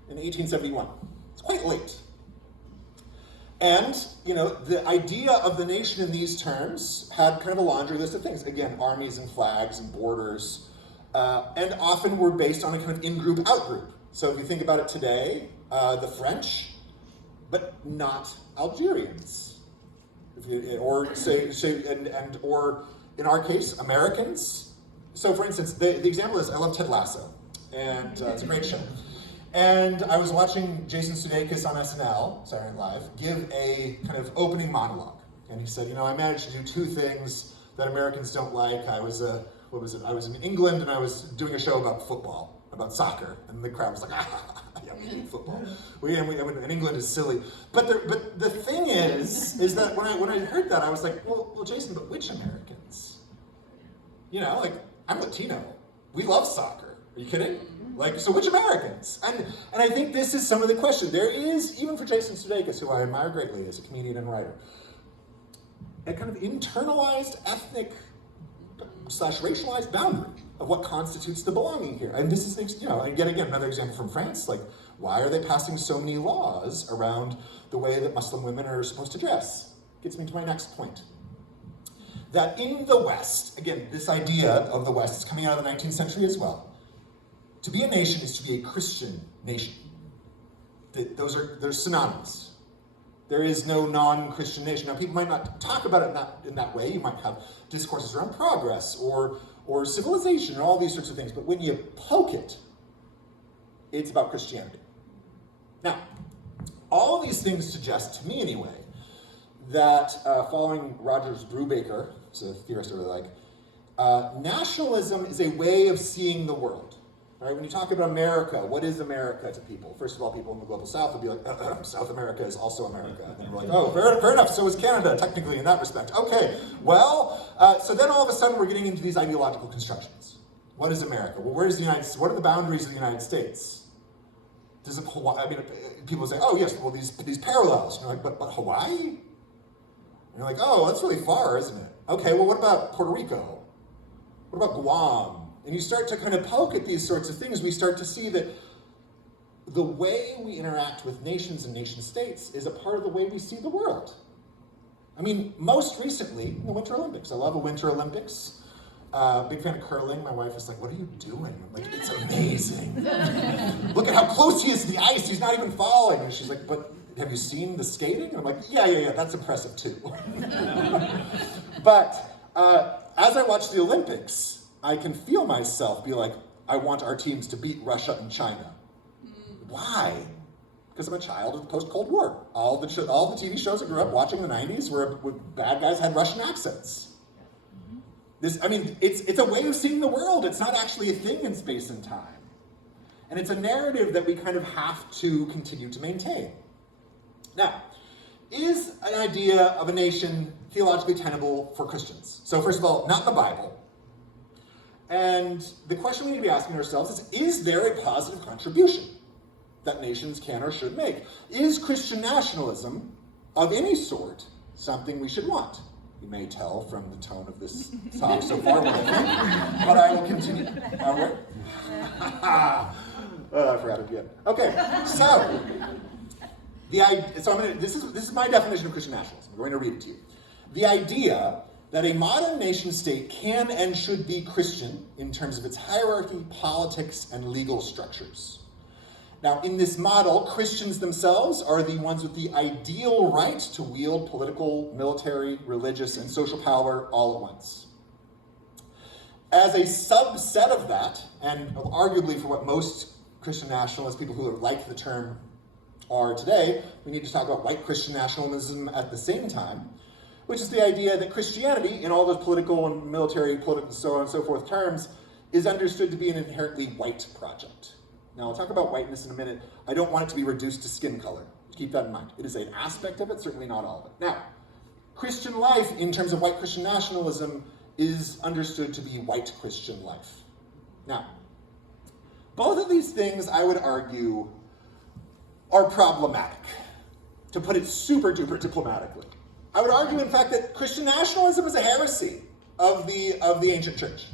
in 1871. It's quite late. And, the idea of the nation in these terms had kind of a laundry list of things. Again, armies and flags and borders, and often were based on a kind of in-group, out-group. So if you think about it today, the French, but not Algerians. Or in our case, Americans. So for instance, the example is, I love Ted Lasso, and it's a great show. And I was watching Jason Sudeikis on SNL, Saturday Night Live, give a kind of opening monologue. And he said, I managed to do two things that Americans don't like. I was in England, and I was doing a show about football, about soccer. And the crowd was like, yeah, we hate football. And England is silly. But the thing is that when I heard that, I was like, well, Jason, but which Americans? I'm Latino. We love soccer. Are you kidding? So which Americans? And I think this is some of the question. There is, even for Jason Sudeikis, who I admire greatly as a comedian and writer, a kind of internalized ethnic / racialized boundary of what constitutes the belonging here. And this is, again, another example from France. Why are they passing so many laws around the way that Muslim women are supposed to dress? Gets me to my next point. That in the West, again, this idea of the West is coming out of the 19th century as well. To be a nation is to be a Christian nation. They're synonymous. There is no non-Christian nation. Now, people might not talk about it in that way. You might have discourses around progress or civilization and all these sorts of things. But when you poke it, it's about Christianity. Now, all these things suggest, to me anyway, that following Rogers Brubaker, who's a theorist I really like, nationalism is a way of seeing the world. Right? When you talk about America, what is America to people? First of all, people in the global south will be like, South America is also America. And then we're like, oh, fair enough, so is Canada, technically, in that respect. Okay, well, so then all of a sudden we're getting into these ideological constructions. What is America? Well, where's the United States? What are the boundaries of the United States? Does it, people say, oh, yes, well, these parallels. And you're like, but Hawaii? And you're like, oh, that's really far, isn't it? Okay, well, what about Puerto Rico? What about Guam? And you start to kind of poke at these sorts of things. We start to see that the way we interact with nations and nation states is a part of the way we see the world. Most recently, the Winter Olympics. I love a Winter Olympics. Big fan of curling. My wife is like, what are you doing? I'm like, it's amazing. Look at how close he is to the ice. He's not even falling. And she's like, but have you seen the skating? And I'm like, yeah, that's impressive too. But as I watch the Olympics, I can feel myself be like, I want our teams to beat Russia and China. Why? Because I'm a child of the post-Cold War. All the TV shows I grew up watching in the 90s where bad guys had Russian accents. It's a way of seeing the world. It's not actually a thing in space and time. And it's a narrative that we kind of have to continue to maintain. Now, is an idea of a nation theologically tenable for Christians? So first of all, not in the Bible. And the question we need to be asking ourselves is there a positive contribution that nations can or should make? Is Christian nationalism of any sort something we should want? You may tell from the tone of this talk so far what I think, but I will continue. I forgot it again. Okay, so this is my definition of Christian nationalism. I'm going to read it to you. The idea that a modern nation state can and should be Christian in terms of its hierarchy, politics, and legal structures, Now, in this model, Christians themselves are the ones with the ideal right to wield political, military, religious, and social power all at once. As a subset of that, and arguably for what most Christian nationalists, people who like the term, are today, we need to talk about white Christian nationalism at the same time, which is the idea that Christianity, in all those political and military, political, so on and so forth terms, is understood to be an inherently white project. Now, I'll talk about whiteness in a minute. I don't want it to be reduced to skin color. Keep that in mind. It is an aspect of it, certainly not all of it. Now, Christian life, in terms of white Christian nationalism, is understood to be white Christian life. Now, both of these things, I would argue, are problematic, to put it super duper diplomatically. I would argue, in fact, that Christian nationalism is a heresy of the ancient church.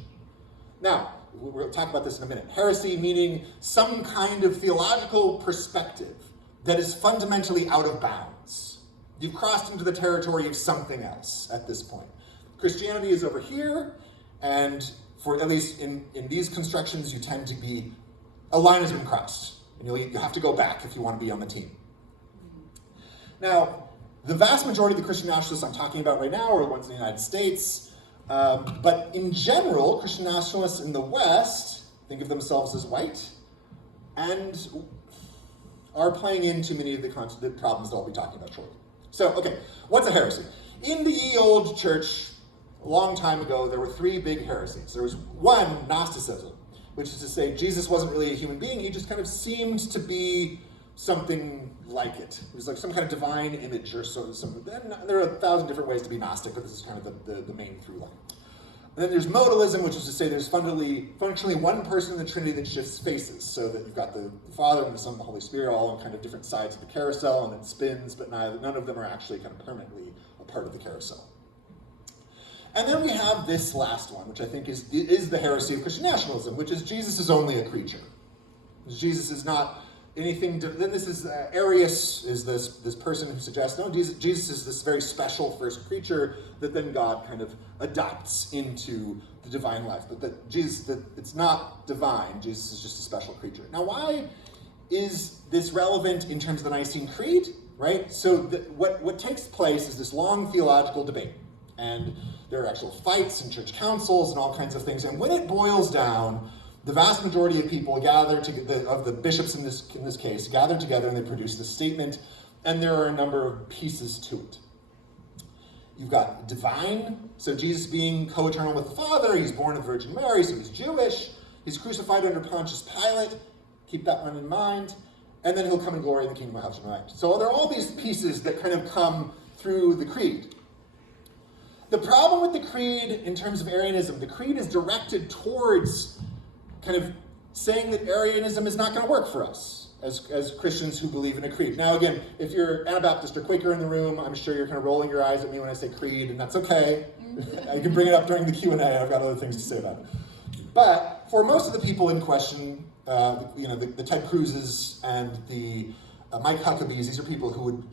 Now, we'll talk about this in a minute. Heresy meaning some kind of theological perspective that is fundamentally out of bounds. You've crossed into the territory of something else at this point. Christianity is over here, and for at least in these constructions, you tend to be, a line has been crossed. And you have to go back if you want to be on the team. Now, the vast majority of the Christian nationalists I'm talking about right now are the ones in the United States. But in general, Christian nationalists in the West think of themselves as white and are playing into many of the problems that I'll be talking about shortly. So, okay, what's a heresy? In the ye old church, a long time ago, there were three big heresies. There was one, Gnosticism, which is to say Jesus wasn't really a human being, he just kind of seemed to be something like it. It was like some kind of divine image or so. There are 1,000 different ways to be Gnostic, but this is kind of the main through line. And then there's modalism, which is to say there's functionally one person in the Trinity that shifts faces, so that you've got the Father and the Son and the Holy Spirit all on kind of different sides of the carousel, and it spins, but none of them are actually kind of permanently a part of the carousel. And then we have this last one, which I think is the heresy of Christian nationalism, which is Jesus is only a creature. Jesus is not anything. Then this is Arius is this person who suggests no, Jesus is this very special first creature that then God kind of adopts into the divine life, but that it's not divine. Jesus is just a special creature. Now, why is this relevant in terms of the Nicene Creed? Right. So what takes place is this long theological debate, and there are actual fights and church councils and all kinds of things. And when it boils down, the vast majority of people of the bishops in this case, gather together and they produce this statement, and there are a number of pieces to it. You've got divine, so Jesus being co-eternal with the Father, he's born of the Virgin Mary, so he's Jewish, he's crucified under Pontius Pilate, keep that one in mind, and then he'll come in glory in the kingdom of heaven and right. So there are all these pieces that kind of come through the creed. The problem with the creed in terms of Arianism, the creed is directed towards kind of saying that Arianism is not going to work for us as Christians who believe in a creed. Now again, if you're Anabaptist or Quaker in the room, I'm sure you're kind of rolling your eyes at me when I say creed, and that's okay. I can bring it up during the Q&A, I've got other things to say about it. But for most of the people in question, the Ted Cruzes and the Mike Huckabees, these are people who would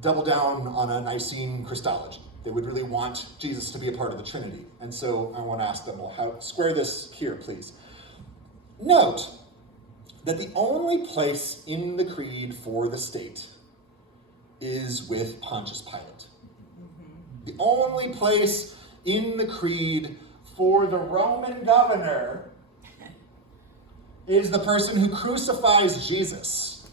double down on a Nicene Christology. They would really want Jesus to be a part of the Trinity. And so I want to ask them, well, square this here, please. Note that the only place in the creed for the state is with Pontius Pilate. The only place in the creed for the Roman governor is the person who crucifies Jesus.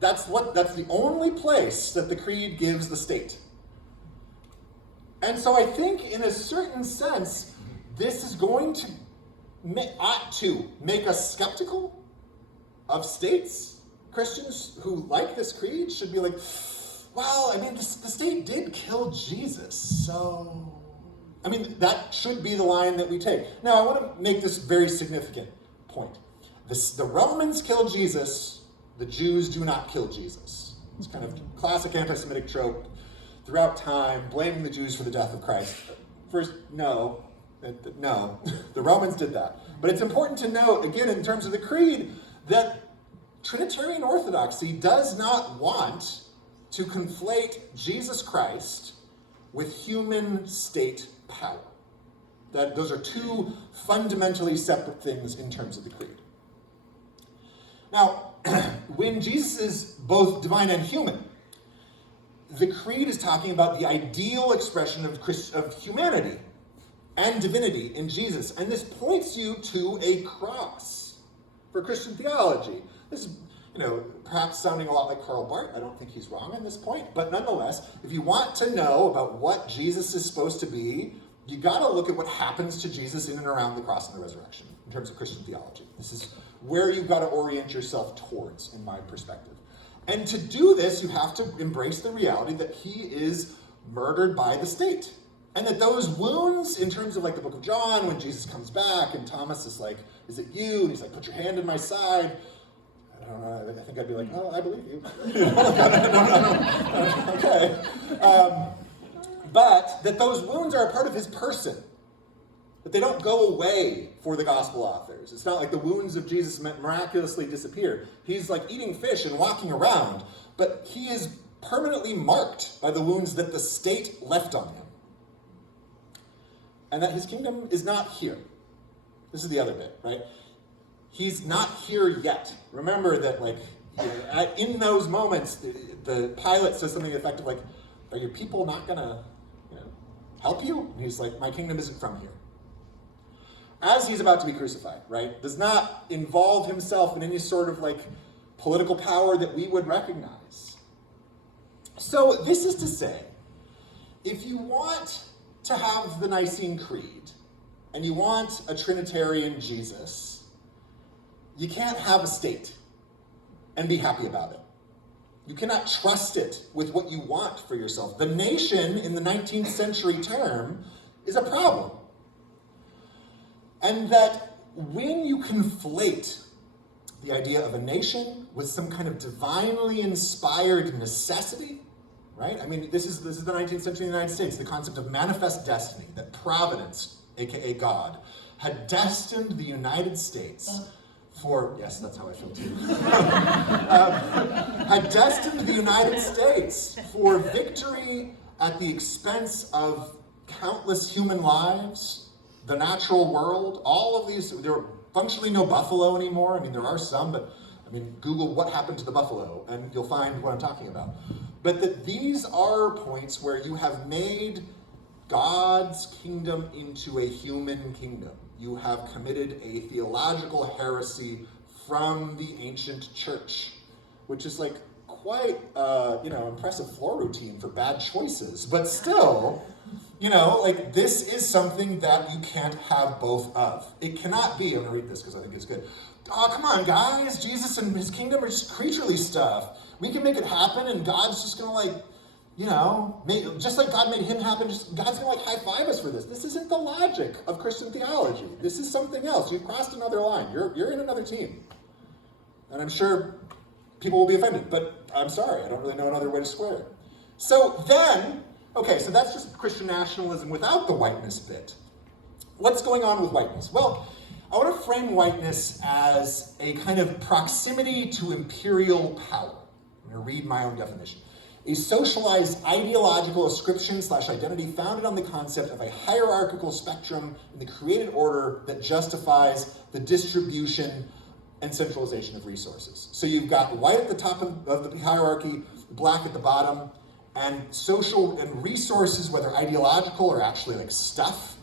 That's the only place that the creed gives the state. And so I think, in a certain sense, this is going to ought to make us skeptical of states. Christians who like this creed should be like, well, I mean, the state did kill Jesus, so... I mean, that should be the line that we take. Now, I want to make this very significant point. The Romans killed Jesus, the Jews do not kill Jesus. It's kind of classic anti-Semitic trope throughout time, blaming the Jews for the death of Christ. First, no, the Romans did that. But it's important to note, again, in terms of the creed, that Trinitarian Orthodoxy does not want to conflate Jesus Christ with human state power. Those are two fundamentally separate things in terms of the creed. Now, when Jesus is both divine and human, the creed is talking about the ideal expression of humanity and divinity in Jesus. And this points you to a cross for Christian theology. This is, perhaps sounding a lot like Karl Barth. I don't think he's wrong on this point. But nonetheless, if you want to know about what Jesus is supposed to be, you got to look at what happens to Jesus in and around the cross and the resurrection in terms of Christian theology. This is where you've got to orient yourself towards, in my perspective. And to do this, you have to embrace the reality that he is murdered by the state. And that those wounds, in terms of like the book of John, when Jesus comes back and Thomas is like, is it you? And he's like, put your hand in my side. I don't know, I think I'd be like, oh, I believe you. Okay. But that those wounds are a part of his person. That they don't go away for the gospel authors. It's not like the wounds of Jesus miraculously disappear. He's like eating fish and walking around, but he is permanently marked by the wounds that the state left on him. And that his kingdom is not here. This is the other bit, right? He's not here yet. Remember that, like, in those moments, the Pilate says something effective like, are your people not gonna, help you? And he's like, my kingdom isn't from here. As he's about to be crucified, right? Does not involve himself in any sort of like political power that we would recognize. So this is to say, if you want to have the Nicene Creed and you want a Trinitarian Jesus, you can't have a state and be happy about it. You cannot trust it with what you want for yourself. The nation in the 19th century term is a problem. And that when you conflate the idea of a nation with some kind of divinely inspired necessity, right? I mean, this is the 19th century United States, the concept of manifest destiny, that providence, aka God, had destined the United States for, yes, that's how I feel too, had destined the United States for victory at the expense of countless human lives, the natural world, all of these. There are functionally no buffalo anymore. I mean, there are some, but Google what happened to the buffalo, and you'll find what I'm talking about. But that these are points where you have made God's kingdom into a human kingdom. You have committed a theological heresy from the ancient church, which is like quite, impressive floor routine for bad choices. But still, this is something that you can't have both of. It cannot be, I'm gonna read this because I think it's good. Oh, come on, guys, Jesus and his kingdom are just creaturely stuff. We can make it happen, and God's just gonna just like God made him happen, God's gonna high-five us for this. This isn't the logic of Christian theology. This is something else. You've crossed another line. You're in another team. And I'm sure people will be offended, but I'm sorry, I don't really know another way to square it. So then, okay, so that's just Christian nationalism without the whiteness bit. What's going on with whiteness? Well, I want to frame whiteness as a kind of proximity to imperial power. I'm going to read my own definition. A socialized ideological ascription/identity founded on the concept of a hierarchical spectrum in the created order that justifies the distribution and centralization of resources. So you've got white at the top of the hierarchy, black at the bottom, and social and resources, whether ideological or actually like stuff,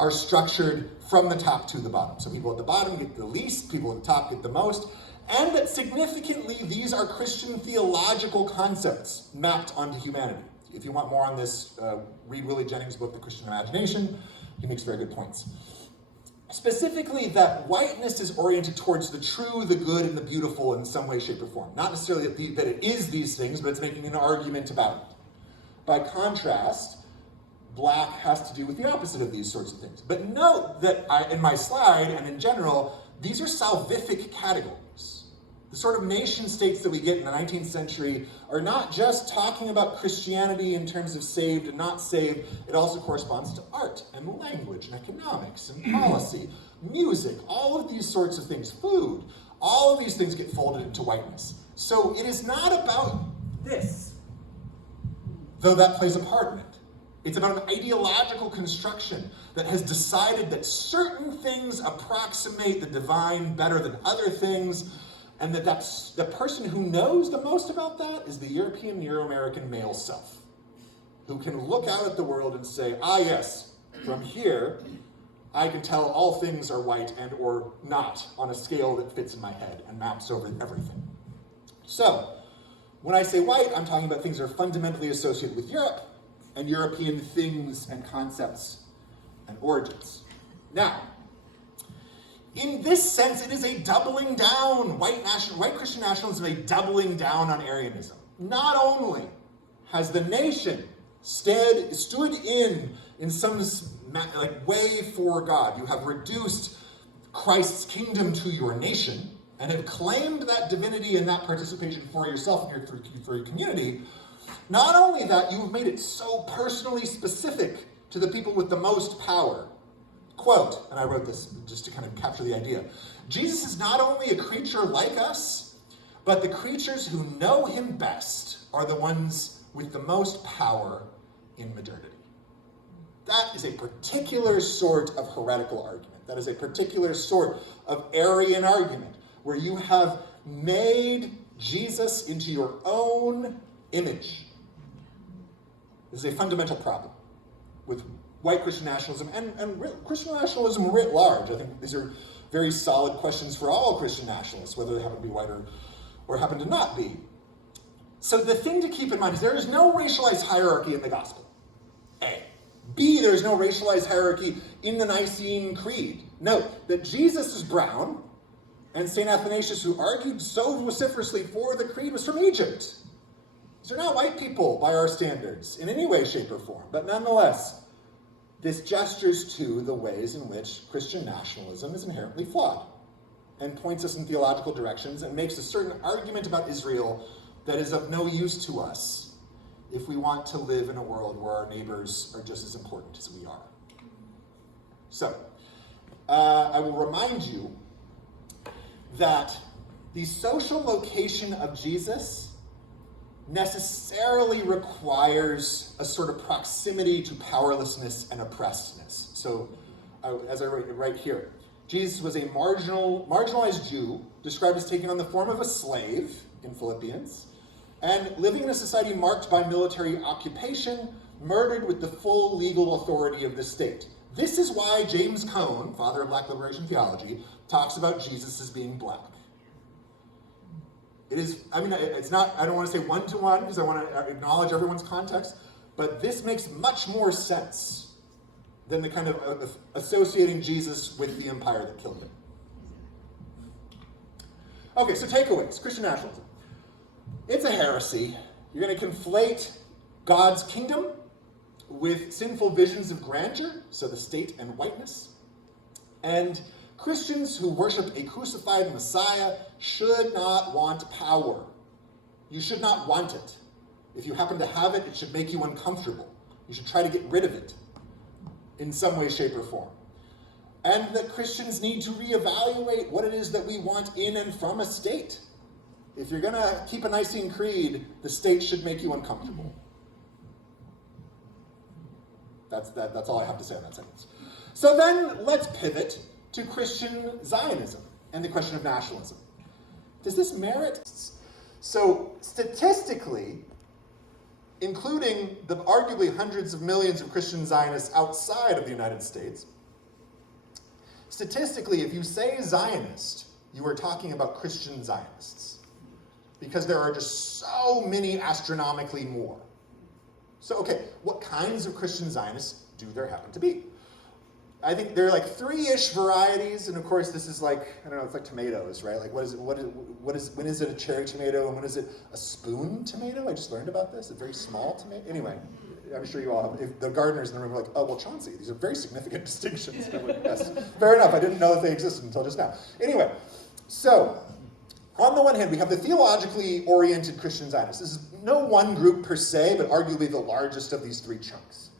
are structured from the top to the bottom. So people at the bottom get the least, people at the top get the most, and that significantly these are Christian theological concepts mapped onto humanity. If you want more on this, read Willie Jennings' book, The Christian Imagination. He makes very good points. Specifically, that whiteness is oriented towards the true, the good, and the beautiful in some way, shape, or form. Not necessarily that it is these things, but it's making an argument about it. By contrast, black has to do with the opposite of these sorts of things. But note that in my slide and in general, these are salvific categories. The sort of nation states that we get in the 19th century are not just talking about Christianity in terms of saved and not saved. It also corresponds to art and language and economics and policy, music, all of these sorts of things, food. All of these things get folded into whiteness. So it is not about this, though that plays a part in it. It's about an ideological construction that has decided that certain things approximate the divine better than other things, And that's the person who knows the most about that is the European Euro-American male self, who can look out at the world and say, ah yes, from here, I can tell all things are white and or not on a scale that fits in my head and maps over everything. So, when I say white, I'm talking about things that are fundamentally associated with Europe and European things and concepts and origins. Now, in this sense, it is a doubling down. White Christian nationalism is a doubling down on Arianism. Not only has the nation stood in some way for God, you have reduced Christ's kingdom to your nation and have claimed that divinity and that participation for yourself and for your community. Not only that, you've made it so personally specific to the people with the most power. Quote, and I wrote this just to kind of capture the idea. Jesus is not only a creature like us, but the creatures who know him best are the ones with the most power in modernity. That is a particular sort of heretical argument. That is a particular sort of Arian argument, where you have made Jesus into your own image. This is a fundamental problem with white Christian nationalism and Christian nationalism writ large. I think these are very solid questions for all Christian nationalists, whether they happen to be white or happen to not be. So the thing to keep in mind is there is no racialized hierarchy in the gospel, A. B, there's no racialized hierarchy in the Nicene Creed. Note that Jesus is brown, and St. Athanasius, who argued so vociferously for the creed, was from Egypt. These are not white people by our standards in any way, shape, or form. But nonetheless, this gestures to the ways in which Christian nationalism is inherently flawed and points us in theological directions and makes a certain argument about Israel that is of no use to us if we want to live in a world where our neighbors are just as important as we are. So, I will remind you that the social location of Jesus necessarily requires a sort of proximity to powerlessness and oppressedness. So, as I write here, Jesus was a marginalized Jew, described as taking on the form of a slave in Philippians, and living in a society marked by military occupation, murdered with the full legal authority of the state. This is why James Cone, father of Black liberation theology, talks about Jesus as being black. It is, it's not, I don't want to say one-to-one because I want to acknowledge everyone's context, but this makes much more sense than the kind of associating Jesus with the empire that killed him. Okay, so takeaways, Christian nationalism. It's a heresy. You're going to conflate God's kingdom with sinful visions of grandeur, so the state and whiteness. And Christians who worship a crucified Messiah should not want power. You should not want it. If you happen to have it, it should make you uncomfortable. You should try to get rid of it in some way, shape, or form. And that Christians need to reevaluate what it is that we want in and from a state. If you're going to keep a Nicene Creed, the state should make you uncomfortable. That's all I have to say on that sentence. So then let's pivot to Christian Zionism and the question of nationalism. Does this merit? So statistically, including the arguably hundreds of millions of Christian Zionists outside of the United States, statistically, if you say Zionist, you are talking about Christian Zionists, because there are just so many astronomically more. So, okay, what kinds of Christian Zionists do there happen to be? I think there are like 3-ish varieties, and of course this is like, I don't know, it's like tomatoes, right? Like when is it a cherry tomato and when is it a spoon tomato? I just learned about this, a very small tomato. Anyway, I'm sure you all have, if the gardeners in the room are like, oh, well, Chauncey, these are very significant distinctions. Yes, fair enough, I didn't know that they existed until just now. Anyway, so, on the one hand, we have the theologically oriented Christian Zionists. This is no one group per se, but arguably the largest of these 3 chunks.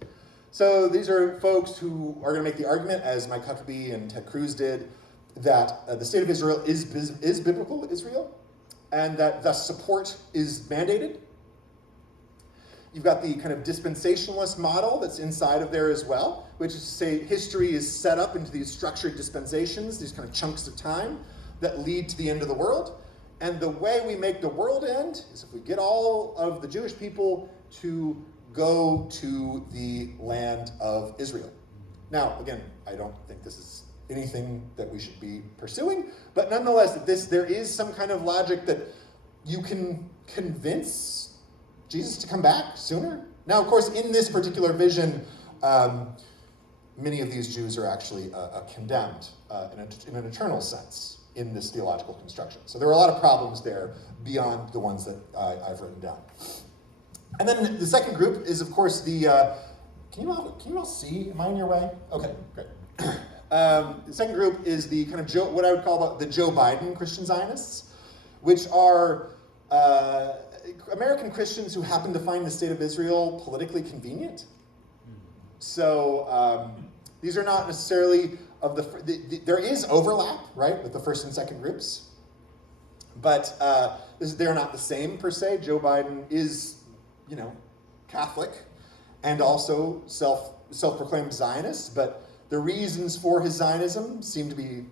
So these are folks who are going to make the argument, as Mike Huckabee and Ted Cruz did, that the state of Israel is biblical Israel, and that thus support is mandated. You've got the kind of dispensationalist model that's inside of there as well, which is to say history is set up into these structured dispensations, these kind of chunks of time that lead to the end of the world. And the way we make the world end is if we get all of the Jewish people to go to the land of Israel. Now, again, I don't think this is anything that we should be pursuing, but nonetheless, there is some kind of logic that you can convince Jesus to come back sooner. Now, of course, in this particular vision, many of these Jews are actually condemned in an eternal sense in this theological construction. So there are a lot of problems there beyond the ones that I've written down. And then the second group is, of course, the... Can you all see? Am I in your way? Okay, great. The second group is the kind of what I would call the Joe Biden Christian Zionists, which are American Christians who happen to find the state of Israel politically convenient. So these are not necessarily of there is overlap, right, with the first and second groups, but they're not the same per se. Joe Biden is, Catholic and also self-proclaimed Zionist, but the reasons for his Zionism seem to be,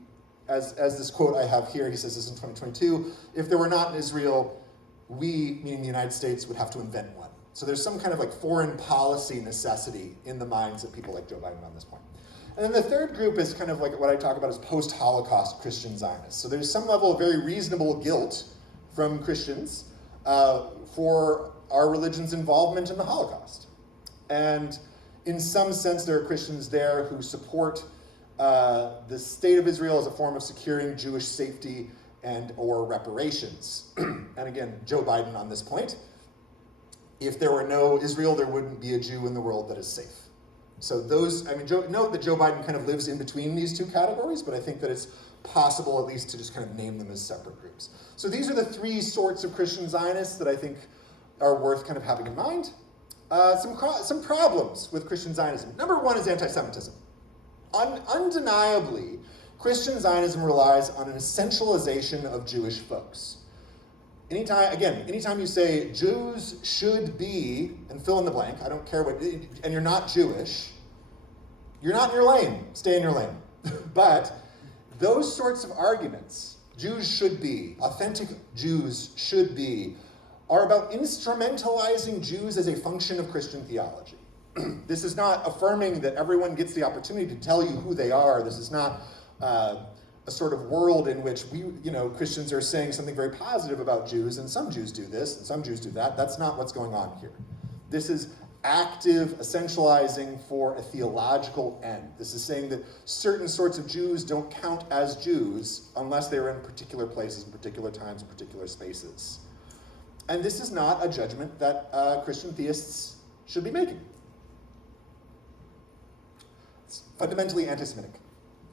as this quote I have here, he says this in 2022, if there were not an Israel, we, meaning the United States, would have to invent one. So there's some kind of foreign policy necessity in the minds of people like Joe Biden on this point. And then the third group is kind of like what I talk about as post-Holocaust Christian Zionists. So there's some level of very reasonable guilt from Christians for our religion's involvement in the Holocaust. And in some sense, there are Christians there who support the state of Israel as a form of securing Jewish safety and or reparations. And again, Joe Biden on this point, if there were no Israel, there wouldn't be a Jew in the world that is safe. So note that Joe Biden kind of lives in between these two categories, but I think that it's possible at least to just kind of name them as separate groups. So these are the three sorts of Christian Zionists that I think are worth kind of having in mind. Some problems with Christian Zionism. Number one is anti-Semitism. Undeniably, Christian Zionism relies on an essentialization of Jewish folks. Anytime you say Jews should be, and fill in the blank, I don't care what, and you're not Jewish, you're not in your lane, stay in your lane. But those sorts of arguments, Jews should be, authentic Jews should be, are about instrumentalizing Jews as a function of Christian theology. This is not affirming that everyone gets the opportunity to tell you who they are. This is not a sort of world in which Christians are saying something very positive about Jews, and some Jews do this, and some Jews do that. That's not what's going on here. This is active essentializing for a theological end. This is saying that certain sorts of Jews don't count as Jews unless they're in particular places, in particular times, in particular spaces. And this is not a judgment that Christian theists should be making. It's fundamentally anti-Semitic.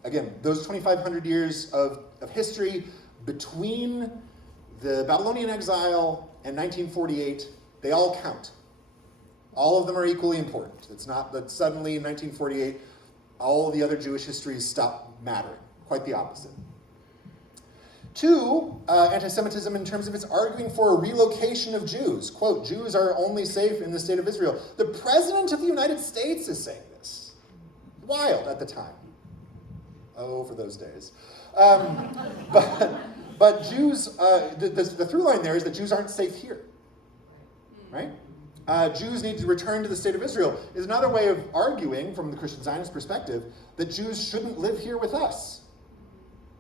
Again, those 2,500 years of history between the Babylonian exile and 1948, they all count. All of them are equally important. It's not that suddenly in 1948, all of the other Jewish histories stop mattering. Quite the opposite. Two, anti-Semitism in terms of its arguing for a relocation of Jews. Quote, Jews are only safe in the state of Israel. The President of the United States is saying this. Wild at the time. Oh, for those days. But Jews, the through line there is that Jews aren't safe here. Right? Jews need to return to the state of Israel is another way of arguing, from the Christian Zionist perspective, that Jews shouldn't live here with us.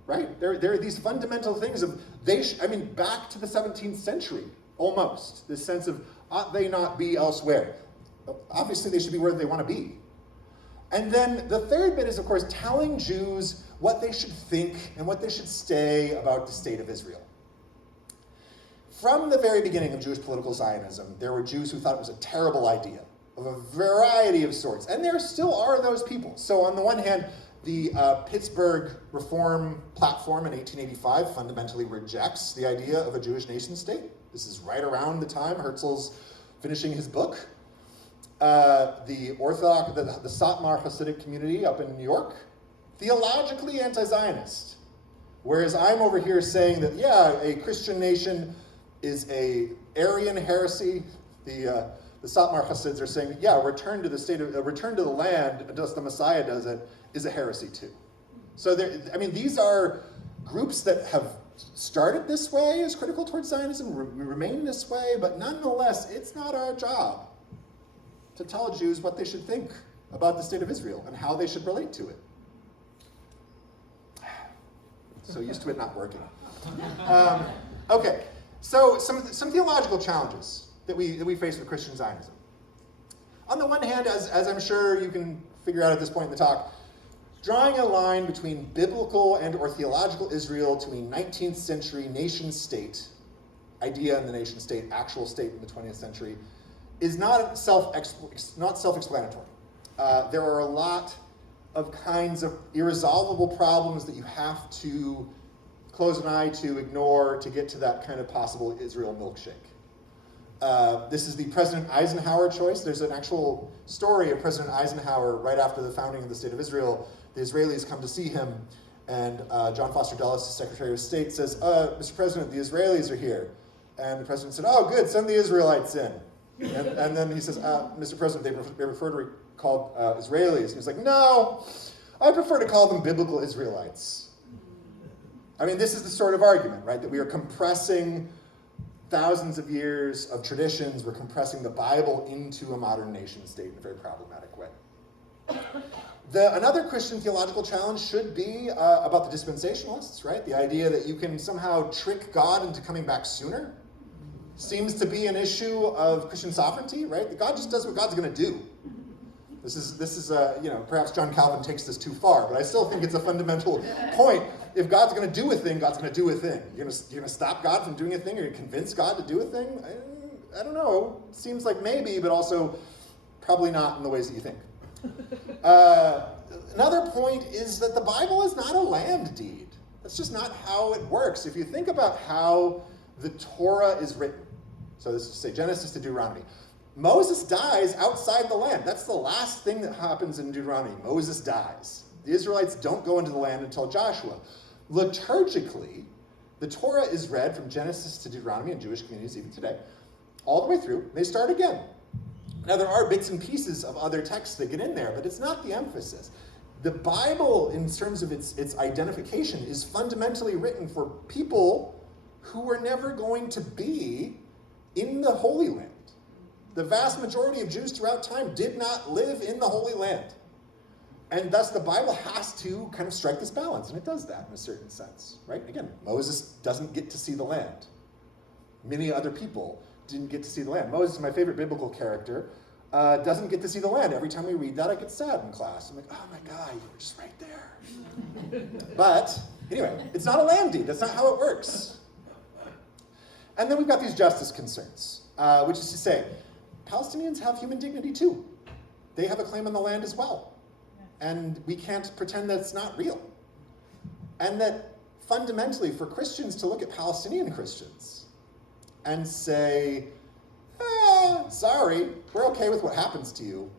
Right? There are these fundamental things of, back to the 17th century, almost. This sense of, ought they not be elsewhere? Obviously, they should be where they want to be. And then the third bit is, of course, telling Jews what they should think and what they should say about the state of Israel. From the very beginning of Jewish political Zionism, there were Jews who thought it was a terrible idea of a variety of sorts. And there still are those people. So on the one hand, the Pittsburgh Reform Platform in 1885 fundamentally rejects the idea of a Jewish nation state. This is right around the time Herzl's finishing his book. The Orthodox, the Satmar Hasidic community up in New York, theologically anti-Zionist. Whereas I'm over here saying that, a Christian nation is a Aryan heresy. The Satmar Hasids are saying, return to the land until the Messiah does it, is a heresy too. So these are groups that have started this way as critical towards Zionism, we remain this way, but nonetheless, it's not our job to tell Jews what they should think about the state of Israel and how they should relate to it. So used to it not working. Okay, so some theological challenges that we face with Christian Zionism. On the one hand, as I'm sure you can figure out at this point in the talk, drawing a line between biblical and or theological Israel to a 19th century nation state, idea in the nation state, actual state in the 20th century, is not self-explanatory. There are a lot of kinds of irresolvable problems that you have to close an eye to, ignore, to get to that kind of possible Israel milkshake. This is the President Eisenhower choice. There's an actual story of President Eisenhower right after the founding of the State of Israel. The Israelis come to see him, and John Foster Dulles, the Secretary of State, says, Mr. President, the Israelis are here. And the President said, oh, good, send the Israelites in. And then he says, Mr. President, they prefer to be called Israelis. And he's like, no, I prefer to call them biblical Israelites. I mean, this is the sort of argument, right, that we are compressing thousands of years of traditions. We're compressing the Bible into a modern nation state in a very problematic way. Another Christian theological challenge should be about the dispensationalists, right? The idea that you can somehow trick God into coming back sooner seems to be an issue of Christian sovereignty, right? That God just does what God's going to do. This is perhaps John Calvin takes this too far, but I still think it's a fundamental point. If God's going to do a thing, God's going to do a thing. You're going to stop God from doing a thing, or you convince God to do a thing? I don't know. Seems like maybe, but also probably not in the ways that you think. Another point is that the Bible is not a land deed. That's just not how it works. If you think about how the Torah is written, so this is, say, Genesis to Deuteronomy, Moses dies outside the land. That's the last thing that happens in Deuteronomy. Moses dies. The Israelites don't go into the land until Joshua. Liturgically, the Torah is read from Genesis to Deuteronomy in Jewish communities even today, all the way through. They start again. Now, there are bits and pieces of other texts that get in there, but it's not the emphasis. The Bible, in terms of its identification, is fundamentally written for people who were never going to be in the Holy Land. The vast majority of Jews throughout time did not live in the Holy Land. And thus the Bible has to kind of strike this balance, and it does that in a certain sense, right? Again, Moses doesn't get to see the land. Many other people didn't get to see the land. Moses, my favorite biblical character, doesn't get to see the land. Every time we read that, I get sad in class. I'm like, oh my God, you were just right there. But anyway, it's not a land deed. That's not how it works. And then we've got these justice concerns, which is to say, Palestinians have human dignity too. They have a claim on the land as well. And we can't pretend that it's not real. And that fundamentally for Christians to look at Palestinian Christians and say, sorry, we're okay with what happens to you.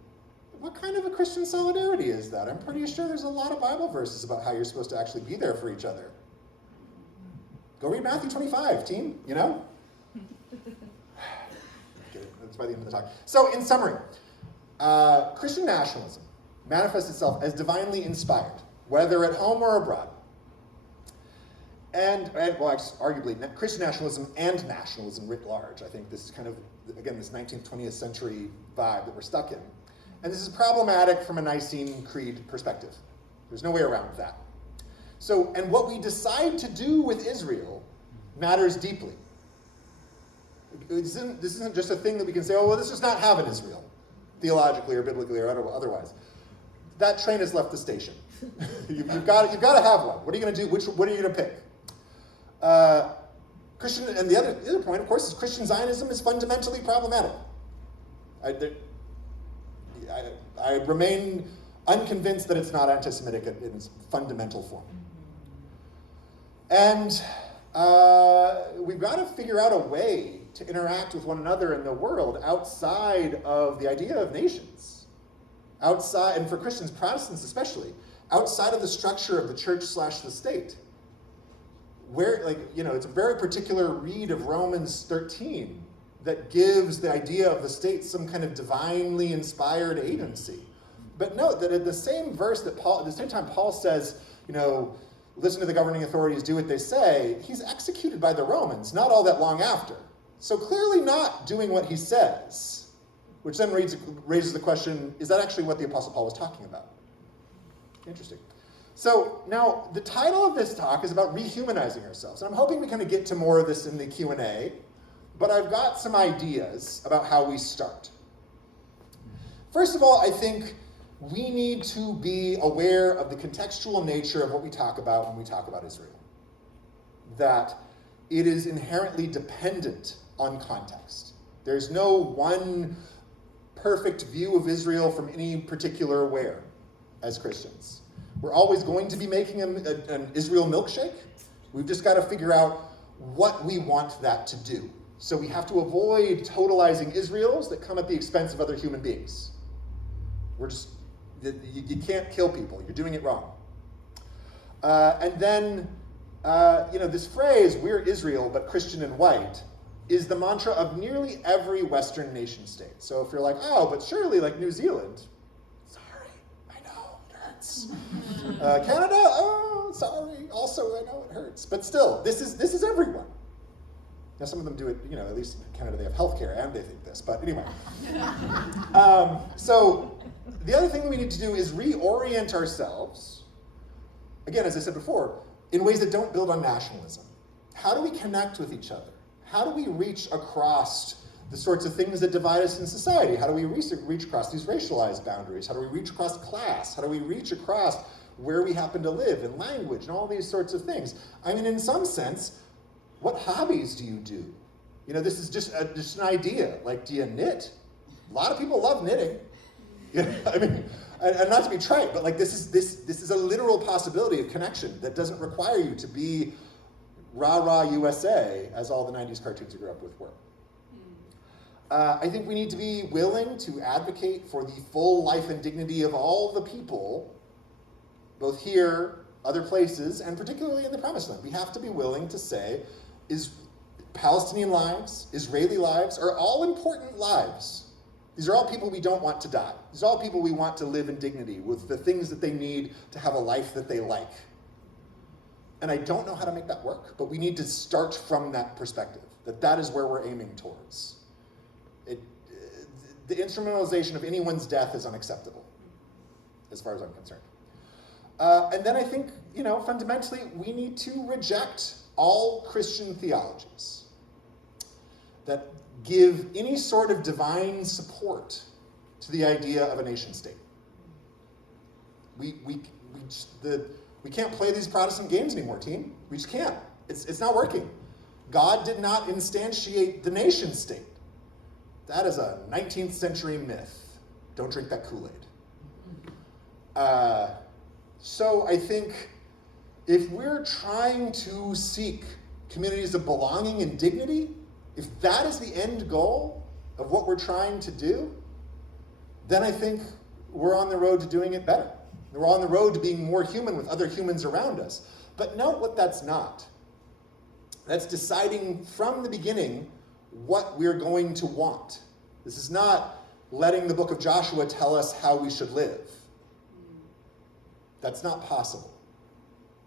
What kind of a Christian solidarity is that? I'm pretty sure there's a lot of Bible verses about how you're supposed to actually be there for each other. Go read Matthew 25, team, you know? That's by the end of the talk. So in summary, Christian nationalism manifests itself as divinely inspired, whether at home or abroad. And arguably, Christian nationalism and nationalism writ large. I think this is kind of, again, this 19th, 20th century vibe that we're stuck in. And this is problematic from a Nicene Creed perspective. There's no way around that. So, and what we decide to do with Israel matters deeply. This isn't just a thing that we can say, oh, well, let's just not have an Israel, theologically or biblically or otherwise. That train has left the station. You've got to have one. What are you going to do? What are you going to pick? Christian, and the other point, of course, is Christian Zionism is fundamentally problematic. I remain unconvinced that it's not anti-Semitic in its fundamental form. And we've got to figure out a way to interact with one another in the world outside of the idea of nations. Outside, and for Christians, Protestants especially, outside of the structure of the church/the state. Where, it's a very particular read of Romans 13 that gives the idea of the state some kind of divinely inspired agency. But note that at the same verse at the same time Paul says, listen to the governing authorities, do what they say, he's executed by the Romans not all that long after. So clearly not doing what he says, which then raises the question, is that actually what the Apostle Paul was talking about? Interesting. So now the title of this talk is about rehumanizing ourselves. And I'm hoping we kind of get to more of this in the Q&A, but I've got some ideas about how we start. First of all, I think we need to be aware of the contextual nature of what we talk about when we talk about Israel. That it is inherently dependent on context. There's no one perfect view of Israel from any particular where as Christians. We're always going to be making an Israel milkshake. We've just got to figure out what we want that to do. So we have to avoid totalizing Israels that come at the expense of other human beings. You can't kill people. You're doing it wrong. And then, this phrase, we're Israel, but Christian and white, is the mantra of nearly every Western nation state. So if you're like, oh, but surely like New Zealand, sorry, I know, it hurts. Canada, oh, sorry, also I know it hurts. But still, this is everyone. Now some of them do it, at least in Canada they have healthcare and they think this, but anyway. So the other thing we need to do is reorient ourselves, again, as I said before, in ways that don't build on nationalism. How do we connect with each other? How do we reach across the sorts of things that divide us in society? How do we reach across these racialized boundaries? How do we reach across class? How do we reach across where we happen to live and language and all these sorts of things? I mean, in some sense, what hobbies do you do? This is just an idea. Like, do you knit? A lot of people love knitting. I mean, and not to be trite, but like this is a literal possibility of connection that doesn't require you to be rah-rah USA, as all the 90s cartoons you grew up with were. I think we need to be willing to advocate for the full life and dignity of all the people, both here, other places, and particularly in the Promised Land. We have to be willing to say, is Palestinian lives, Israeli lives, are all important lives. These are all people we don't want to die. These are all people we want to live in dignity with the things that they need to have a life that they like. And I don't know how to make that work, but we need to start from that perspective, that is where we're aiming towards. The instrumentalization of anyone's death is unacceptable, as far as I'm concerned. And then I think, fundamentally, we need to reject all Christian theologies that give any sort of divine support to the idea of a nation state. We can't play these Protestant games anymore, team. We just can't. It's not working. God did not instantiate the nation state. That is a 19th century myth. Don't drink that Kool-Aid. So I think if we're trying to seek communities of belonging and dignity, if that is the end goal of what we're trying to do, then I think we're on the road to doing it better. We're on the road to being more human with other humans around us. But note what that's not. That's deciding from the beginning what we're going to want. This is not letting the book of Joshua tell us how we should live. That's not possible.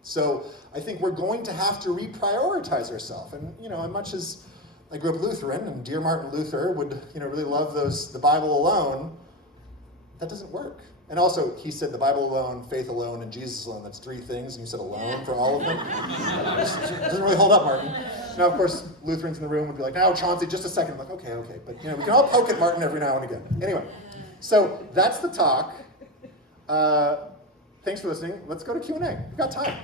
So I think we're going to have to reprioritize ourselves. And, as much as I grew up Lutheran, and dear Martin Luther would, really love the Bible alone, that doesn't work. And also, he said the Bible alone, faith alone, and Jesus alone. That's three things, and you said alone for all of them. It doesn't really hold up, Martin. Now, of course, Lutherans in the room would be like, now, Chauncey, just a second. I'm like, okay. But, we can all poke at Martin every now and again. Anyway, so that's the talk. Thanks for listening. Let's go to Q&A. We've got time.